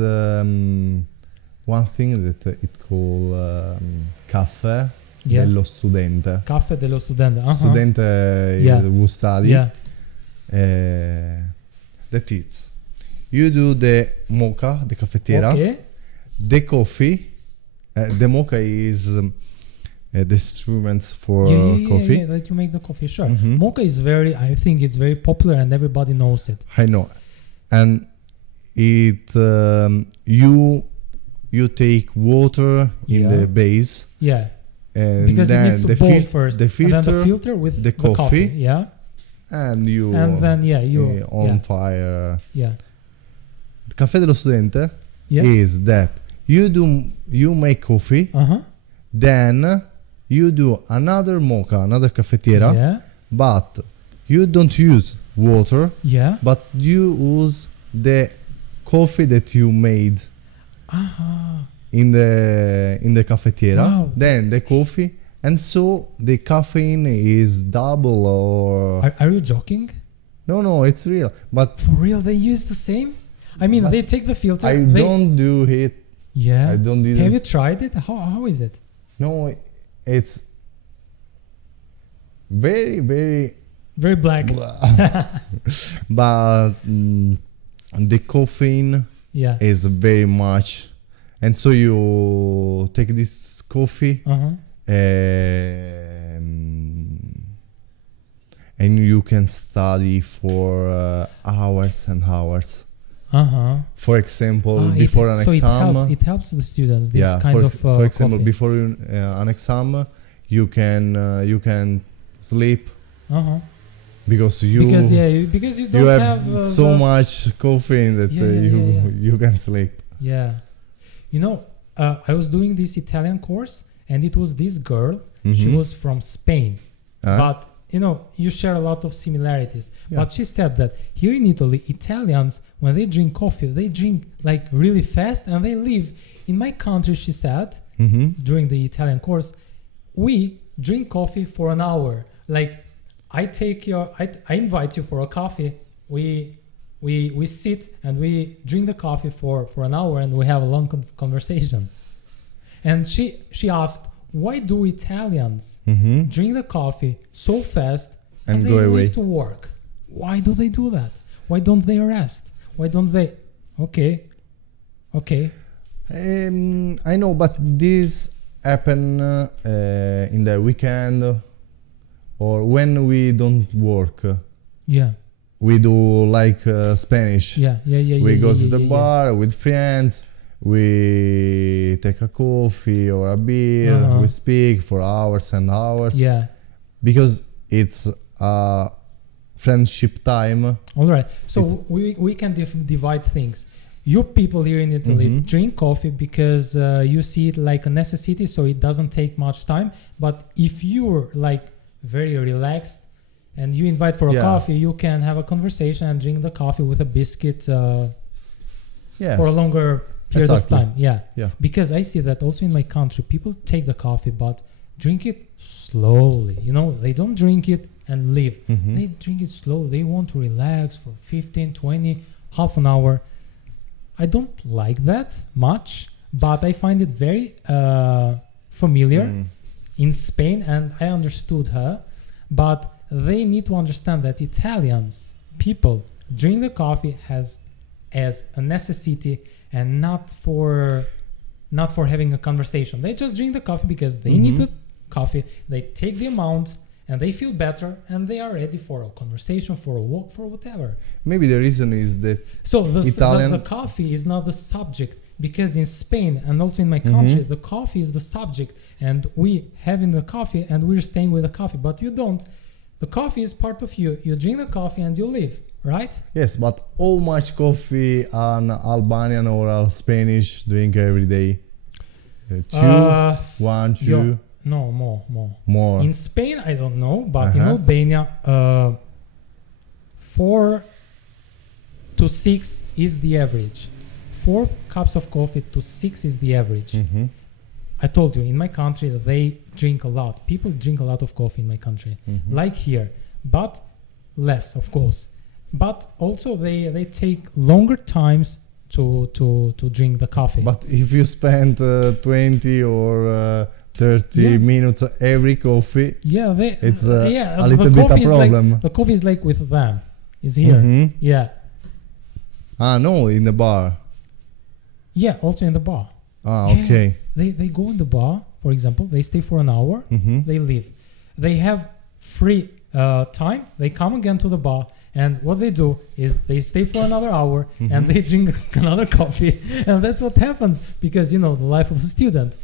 one thing that it called caffè dello studente. Caffè dello studente. Studente who study. Yeah. That is, you do the mocha, the caffettiera. Okay. The coffee, the mocha is the instruments for coffee. Yeah, that you make the coffee. Sure. Mhm. Mocha is I think it's very popular and everybody knows it. I know, and it you take water in the base. Yeah. And because then it needs to boil first. The filter, and then the filter with the coffee. Yeah. And then you on fire. Yeah. The caffè dello studente is that you make coffee, then you do another mocha, another caffettiera, but you don't use water, but you use the coffee that you made in the caffettiera. Wow. Then the coffee. And so the caffeine is double or... Are you joking? No, it's real. But for real, they use the same? I mean, they take the filter. I don't do it. Yeah. I don't do it. Have you tried it? How is it? No, it's very, very... Very black. But the caffeine is very much. And so you take this coffee... and you can study for hours and hours. For example, before an exam, it helps the students. This for example, coffee. before an exam, you can sleep because you don't have so much caffeine that you can sleep. Yeah, I was doing this Italian course. And it was this girl, she was from Spain. But, you share a lot of similarities. Yeah. But she said that here in Italy, Italians, when they drink coffee, they drink like really fast and they leave. In my country, she said, during the Italian course, we drink coffee for an hour. Like, I invite you for a coffee. We sit and we drink the coffee for an hour and we have a long conversation. And she asked, why do Italians drink the coffee so fast and they leave to work? Why do they do that? Why don't they rest? Why don't they... Okay. I know, but this happen in the weekend or when we don't work. Yeah. We do like Spanish. Yeah. We go to the bar with friends. We take a coffee or a beer. We speak for hours and hours. Yeah. Because it's a friendship time. All right. So we can divide things. You people here in Italy drink coffee because you see it like a necessity, so it doesn't take much time. But if you're like very relaxed and you invite for a coffee, you can have a conversation and drink the coffee with a biscuit for a longer period of time. Yeah. Because I see that also in my country, people take the coffee but drink it slowly. They don't drink it and leave. They drink it slowly. They want to relax for 15, 20, half an hour. I don't like that much, but I find it very familiar in Spain, and I understood her. But they need to understand that Italians, people, drink the coffee as a necessity and not for having a conversation. They just drink the coffee because they need the coffee. They take the amount and they feel better, and they are ready for a conversation, for a walk, for whatever. Maybe the reason is that So the coffee is not the subject, because in Spain and also in my country, the coffee is the subject, and we having the coffee and we're staying with the coffee, but you don't. The coffee is part of you. You drink the coffee and you leave, right? Yes, but how much coffee an Albanian or a Spanish drink every day? One, two? No, more. In Spain, I don't know, but in Albania, 4 to 6 is the average. 4 cups of coffee to 6 is the average. I told you, in my country, they drink a lot. People drink a lot of coffee in my country, like here, but less, of course. But also they take longer times to drink the coffee. But if you spend 20 or 30 minutes every coffee, it's a little bit a problem. The coffee is like with them. Is here. No, in the bar. Yeah, also in the bar. Okay. They go in the bar, for example, they stay for an hour, they leave. They have free time, they come again to the bar, and what they do is they stay for another hour and they drink another coffee, and that's what happens, because you know the life of a student.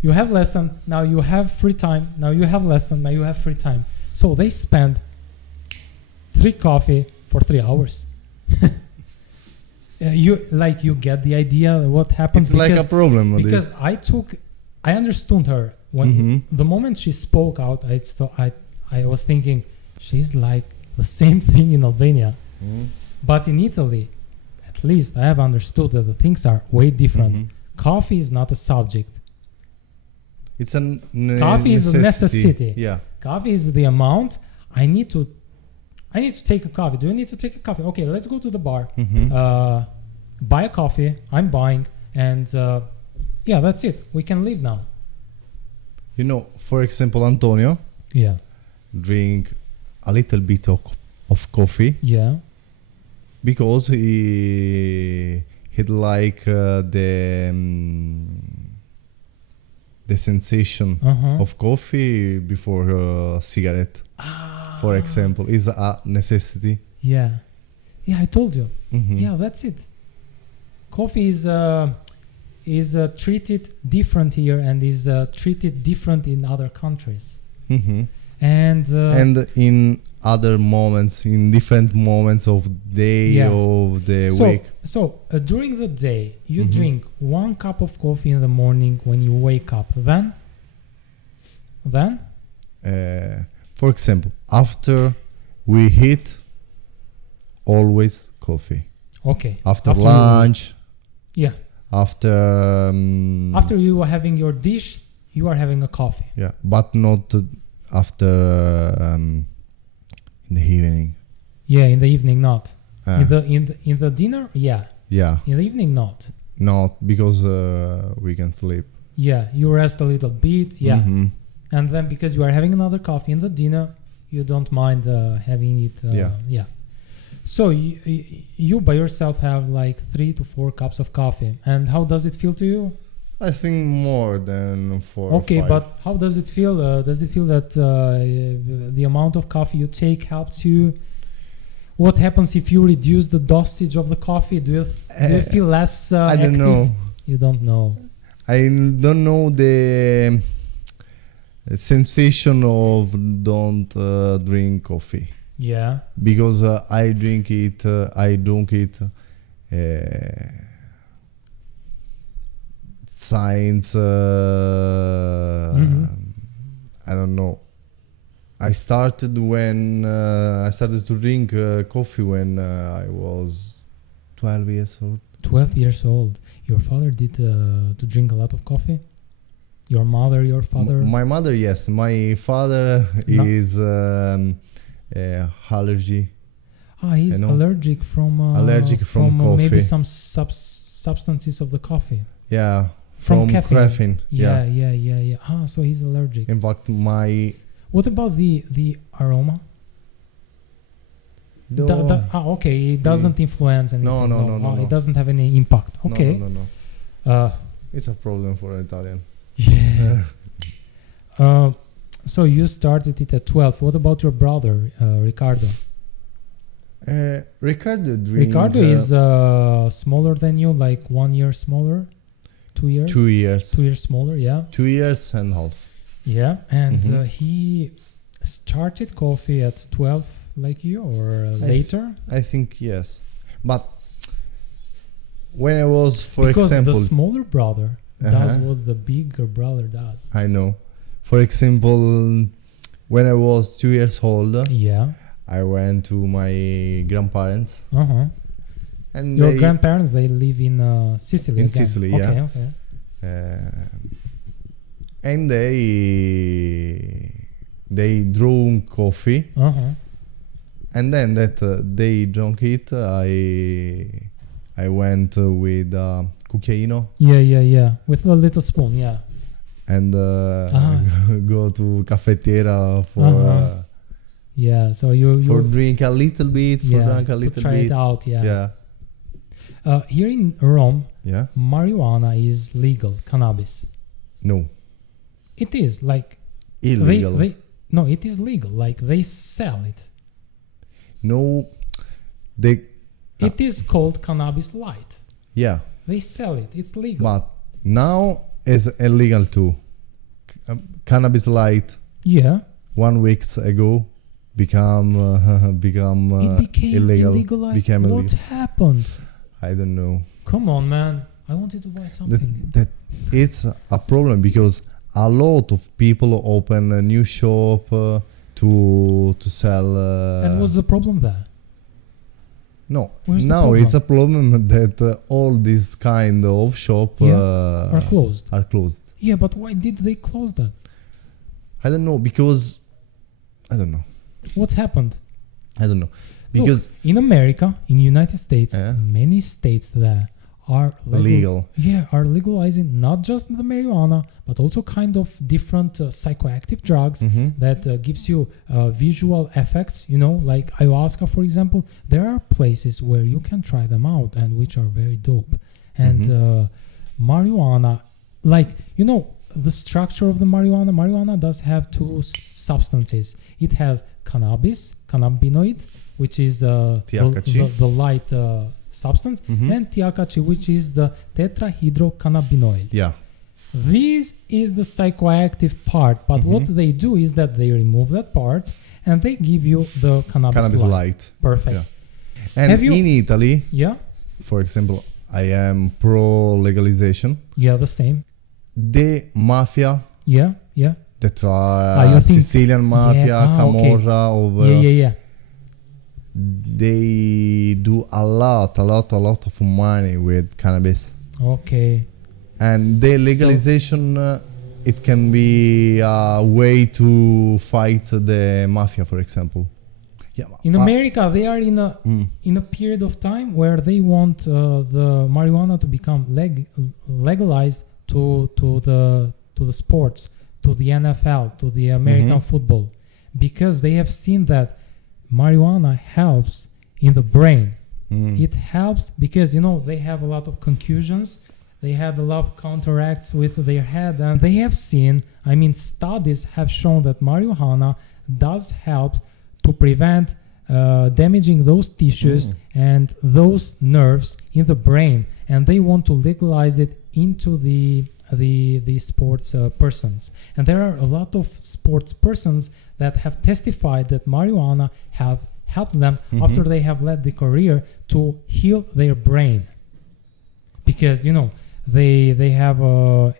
You have lesson, now you have free time, now you have lesson, now you have free time. So they spend 3 coffee for 3 hours. You get the idea what happens. It's like a problem. Because I understood her when the moment she spoke out. I was thinking she's like the same thing in Albania, but in Italy, at least I have understood that the things are way different. Coffee is not a subject. It's a coffee is a necessity. Yeah, coffee is the amount. I need to take a coffee. Do you need to take a coffee? Okay, let's go to the bar. Buy a coffee. I'm buying. And that's it. We can leave now. You know, for example, Antonio drink a little bit of coffee. Yeah. Because he'd like the sensation of coffee before a cigarette. For example, is a necessity. Yeah, I told you. Yeah, that's it. Coffee is treated different here and is treated different in other countries. And in other moments, in different moments of day of the week. So during the day, you drink 1 cup of coffee in the morning when you wake up. Then. For example, after we eat, always coffee. Okay. After lunch. After you are having your dish, you are having a coffee. Yeah, but not after in the evening. Yeah, in the evening not. In the dinner, yeah. In the evening not. Not because we can sleep. Yeah, you rest a little bit. Yeah. And then because you are having another coffee in the dinner, you don't mind having it. So you by yourself have like 3 to 4 cups of coffee. And how does it feel to you? I think more than 4 Okay, or 5. but how does it feel? Does it feel that the amount of coffee you take helps you? What happens if you reduce the dosage of the coffee? Do you feel less I don't active? know. You don't know. I don't know the sensation of don't drink coffee. Yeah. Because I drink it, science, I don't know. I started to drink coffee when I was 12 years old. 12 years old. Your father did to drink a lot of coffee? Your mother, your father? My mother, yes. My father is allergy. He's allergic from coffee. Maybe some substances of the coffee. Yeah, from caffeine. Yeah. So he's allergic. In fact, what about the aroma? Okay, it doesn't influence anything. No. It doesn't have any impact. Okay. No. It's a problem for Italian. Yeah. So you started it at 12. What about your brother, Ricardo? Ricardo is smaller than you, like 1 year smaller, 2 years. 2 years. 2 years smaller, yeah. 2 years and half. Yeah, and he started coffee at 12 like you, or later? I think yes, but when I was, for because example, the smaller brother does what the bigger brother does. I know. For example, when I was 2 years old, yeah, I went to my grandparents. And your grandparents, they live in Sicily. In again. Sicily, okay, yeah. Okay. And they drank coffee. And then that they drank it, I went with cucchiaino. Yeah. With a little spoon, yeah. And go to cafetiera for yeah. So you for drink a little bit, for drink a little bit. To try it out, yeah. Yeah. Here in Rome, yeah, marijuana is legal, cannabis. No. It is like illegal. No, it is legal. Like they sell it. No, they. It is called cannabis light. Yeah. They sell it. It's legal. But now it's illegal too. Cannabis light. Yeah. 1 week ago became illegal. Illegalized. Became what illegal. happened? I don't know. Come on, man. I wanted to buy something. That it's a problem because a lot of people open a new shop to sell. And what's the problem there? No, Where's now the problem? it's a problem that all this kind of shop are closed. Are closed. Yeah, but why did they close that? I don't know, because I don't know. What happened? I don't know. Because look, in America, in the United States, many states there are legal. Yeah, are legalizing not just the marijuana, but also kind of different psychoactive drugs that gives you visual effects. You know, like ayahuasca, for example. There are places where you can try them out and which are very dope. And marijuana, like, you know, the structure of the marijuana does have two substances. It has cannabinoid, which is the light substance, and THC, which is the tetrahydrocannabinol. Yeah. This is the psychoactive part, but what they do is that they remove that part and they give you the cannabis light. Perfect. Yeah. And in Italy, for example, I am pro legalization. Yeah, the same. The mafia. Yeah. That are Sicilian mafia, Camorra, over. Yeah. They do a lot of money with cannabis. Okay. And the legalization, it can be a way to fight the mafia, for example. Yeah. In America, they are in a period of time where they want the marijuana to become legalized to the sports, to the NFL, to the American football, because they have seen that marijuana helps in the brain. It helps because, you know, they have a lot of concussions. They had a lot of counteracts with their head, and they have seen, studies have shown that marijuana does help to prevent damaging those tissues and those nerves in the brain, and they want to legalize it into the sports persons. And there are a lot of sports persons that have testified that marijuana have helped them after they have led the career to heal their brain, because, you know, they have a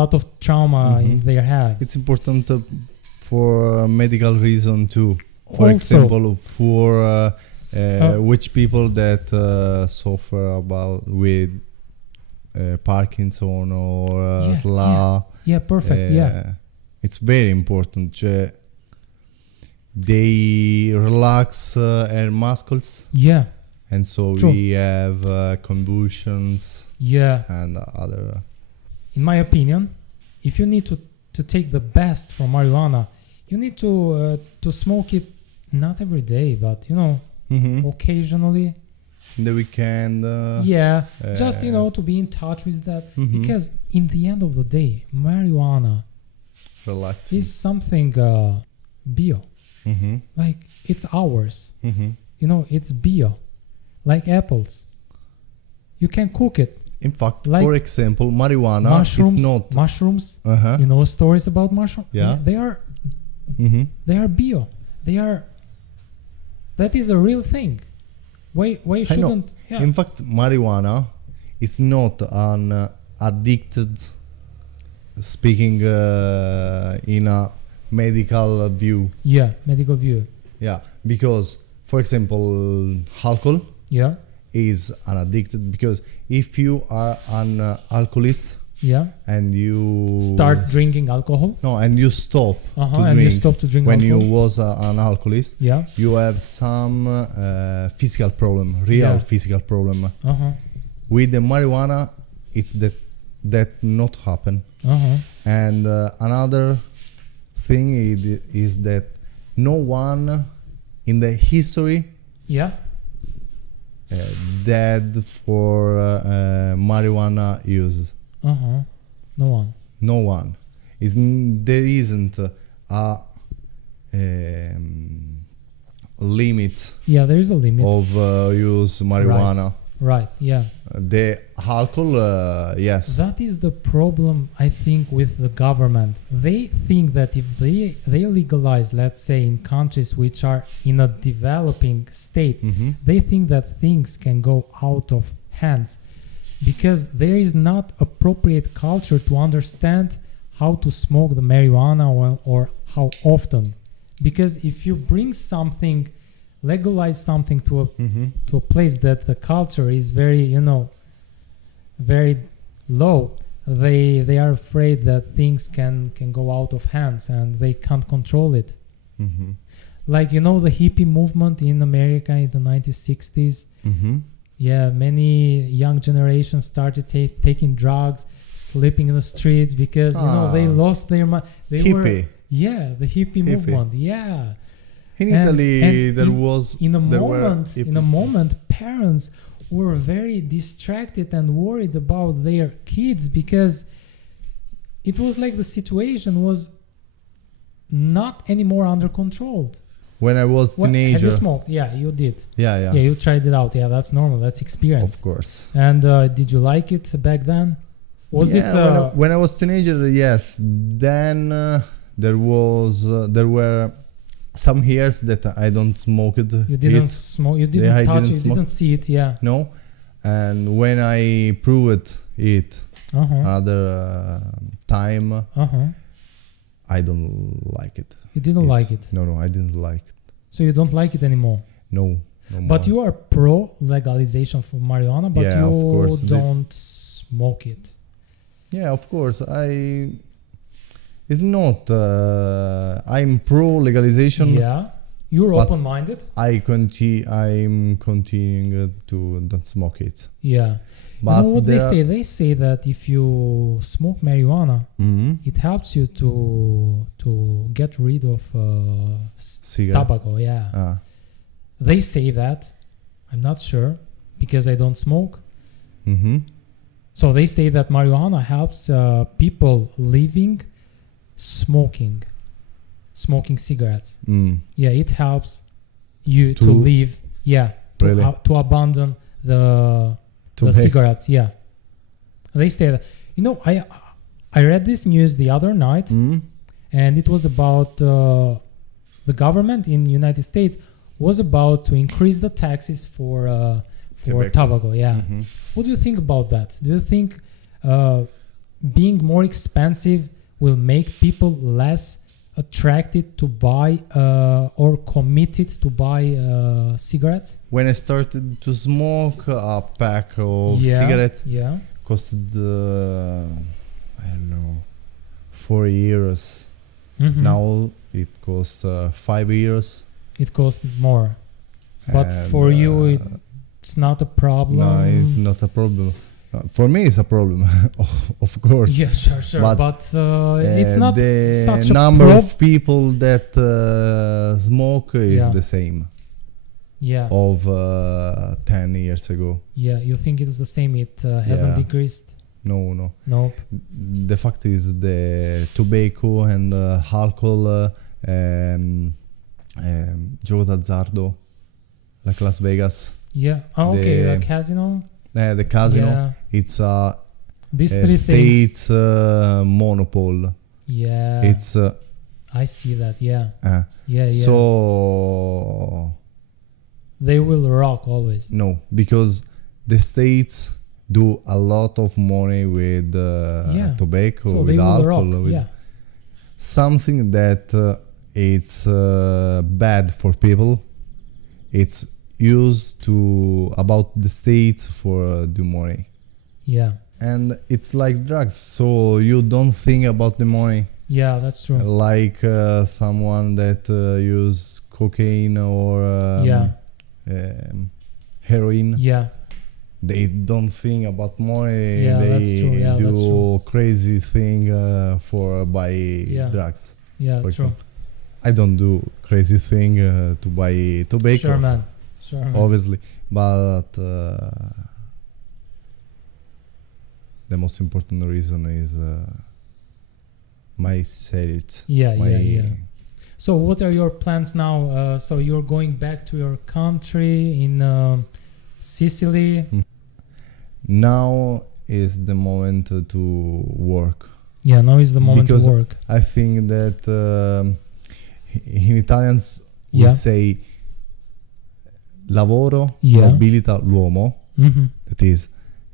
lot of trauma in their heads. It's important for medical reason too. For also, example, for which people that suffer with Parkinson or SLA. Yeah, perfect. It's very important. They relax their muscles. Yeah. And so we have convulsions. Yeah. And other. In my opinion, if you need to take the best from marijuana, you need to smoke it not every day, but, you know, occasionally. In the weekend. Just, you know, to be in touch with that. Because in the end of the day, marijuana relaxing. is something bio. Like it's ours. You know, it's bio. Like apples. You can cook it. In fact, Like for example, marijuana mushrooms, is not. mushrooms. Uh-huh. You know stories about mushrooms? Yeah. They are bio. They are. That is a real thing. Why I know. shouldn't? Yeah. In fact, marijuana is not an addicted. Speaking in a medical view. Yeah, medical view. Yeah, because for example, alcohol Yeah. is an addicted because if you are an alcoholist Yeah. and you Start drinking alcohol. no and you stop to And drink you stop to drink when alcohol. you was an alcoholist, Yeah. you have some physical problem, real Yeah. physical problem. With the marijuana, it's that not happen. And another thing is that no one in the history Yeah. dead for marijuana use. No one. No one. There isn't a limit Yeah, there is a limit. of use marijuana. Right. Yeah. The alcohol, yes. That is the problem, I think, with the government. They think that if they legalize, let's say, in countries which are in a developing state, they think that things can go out of hands because there is not appropriate culture to understand how to smoke the marijuana or how often. Because if you bring something, legalize something to a place that the culture is very, very low, they are afraid that things can go out of hands and they can't control it. Like the hippie movement in America in the 1960s. Yeah, many young generations started taking drugs, sleeping in the streets because they lost their mind. Hippie. The hippie movement. Yeah. In Italy, there was in a moment, parents were very distracted and worried about their kids because it was like the situation was not anymore under control. When I was teenager, have you smoked? Yeah, you did. Yeah, you tried it out. Yeah, that's normal. That's experience. Of course. And did you like it back then? Was it when I was teenager? Yes. Then there were some years that I don't smoke it. You didn't smoke. You didn't touch it. You didn't see it. Yeah. No. And when I proved it another time, I don't like it. You didn't like it? No, I didn't like it. So you don't like it anymore? No but you are pro legalization for marijuana, but yeah, you of course. Don't smoke it. Yeah, of course. It's not. I'm pro legalization. Yeah, you're open-minded. I'm continuing to don't smoke it. Yeah, but you know what they say? They say that if you smoke marijuana, it helps you to get rid of tobacco. Yeah, they say that. I'm not sure because I don't smoke. So they say that marijuana helps people living smoking cigarettes. Yeah, it helps you to live. Yeah, to abandon the cigarettes. Yeah, they say that. I read this news the other night, and it was about the government in the United States was about to increase the taxes for tobacco. Yeah. What do you think about that? Do you think being more expensive will make people less attracted to buy or committed to buy cigarettes? When I started to smoke, a pack of cigarettes costed I don't know, 4 euros. Now it costs 5 euros. It costs more, but for you it's not a problem. No, it's not a problem. For me, it's a problem, of course. Yeah, sure. But it's not such a number of people that smoke is the same. Yeah. Of 10 years ago. Yeah, you think it's the same? It hasn't decreased. No. Nope. The fact is the tobacco and alcohol, gioco d'azzardo, like Las Vegas. Yeah. Oh, okay. The casino. The casino. Yeah. It's a These three things. state's monopoly. Yeah. It's. I see that. Yeah. Yeah. So. They will rock always. No, because the states do a lot of money with tobacco, so with alcohol, rock. with something that it's bad for people. It's used to about the states for the money. Yeah. And it's like drugs, so you don't think about the money. Yeah, that's true. Like someone that use cocaine or heroin. Yeah. They don't think about money. Yeah, they that's true. Yeah, do that's true. crazy thing for buy drugs. Yeah, for true. example. I don't do crazy thing to buy tobacco. Sure, man. Obviously, but the most important reason is my salute. Yeah. So what are your plans now? So you're going back to your country in Sicily. Now is the moment to work. Yeah, now is the moment because to work. I think that in Italians we say lavoro nobilita l'uomo. Mm-hmm. That is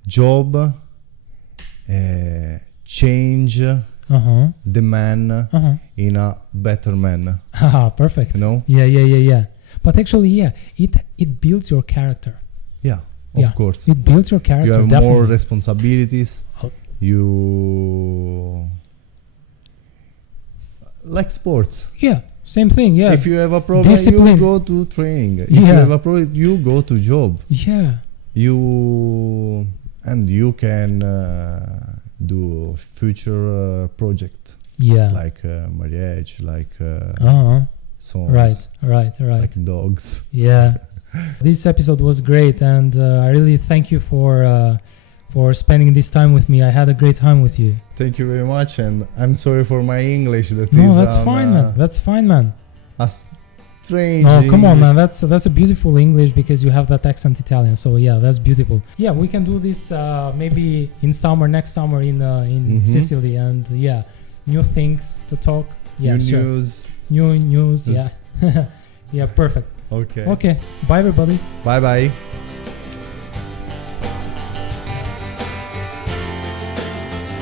job change the man in a better man. Perfect. You know? Yeah. But actually, it builds your character. Yeah, of course. It builds your character. You have definitely. more responsibilities. You like sports. Yeah, same thing. Yeah. If you have a problem, Discipline. you go to training. If you have a problem, you go to job. Yeah. You can do future project. Yeah. Like marriage, like songs. Right. Like dogs. Yeah. This episode was great, and I really thank you for spending this time with me. I had a great time with you. Thank you very much, and I'm sorry for my English. That's fine, man. That's fine, man. A strange. Oh, come on, English. man. That's a beautiful English because you have that accent Italian. So yeah, that's beautiful. Yeah, we can do this maybe in next summer in Sicily, and new things to talk. Yeah, New news. Yeah. Yeah, perfect. Okay. Bye, everybody. Bye.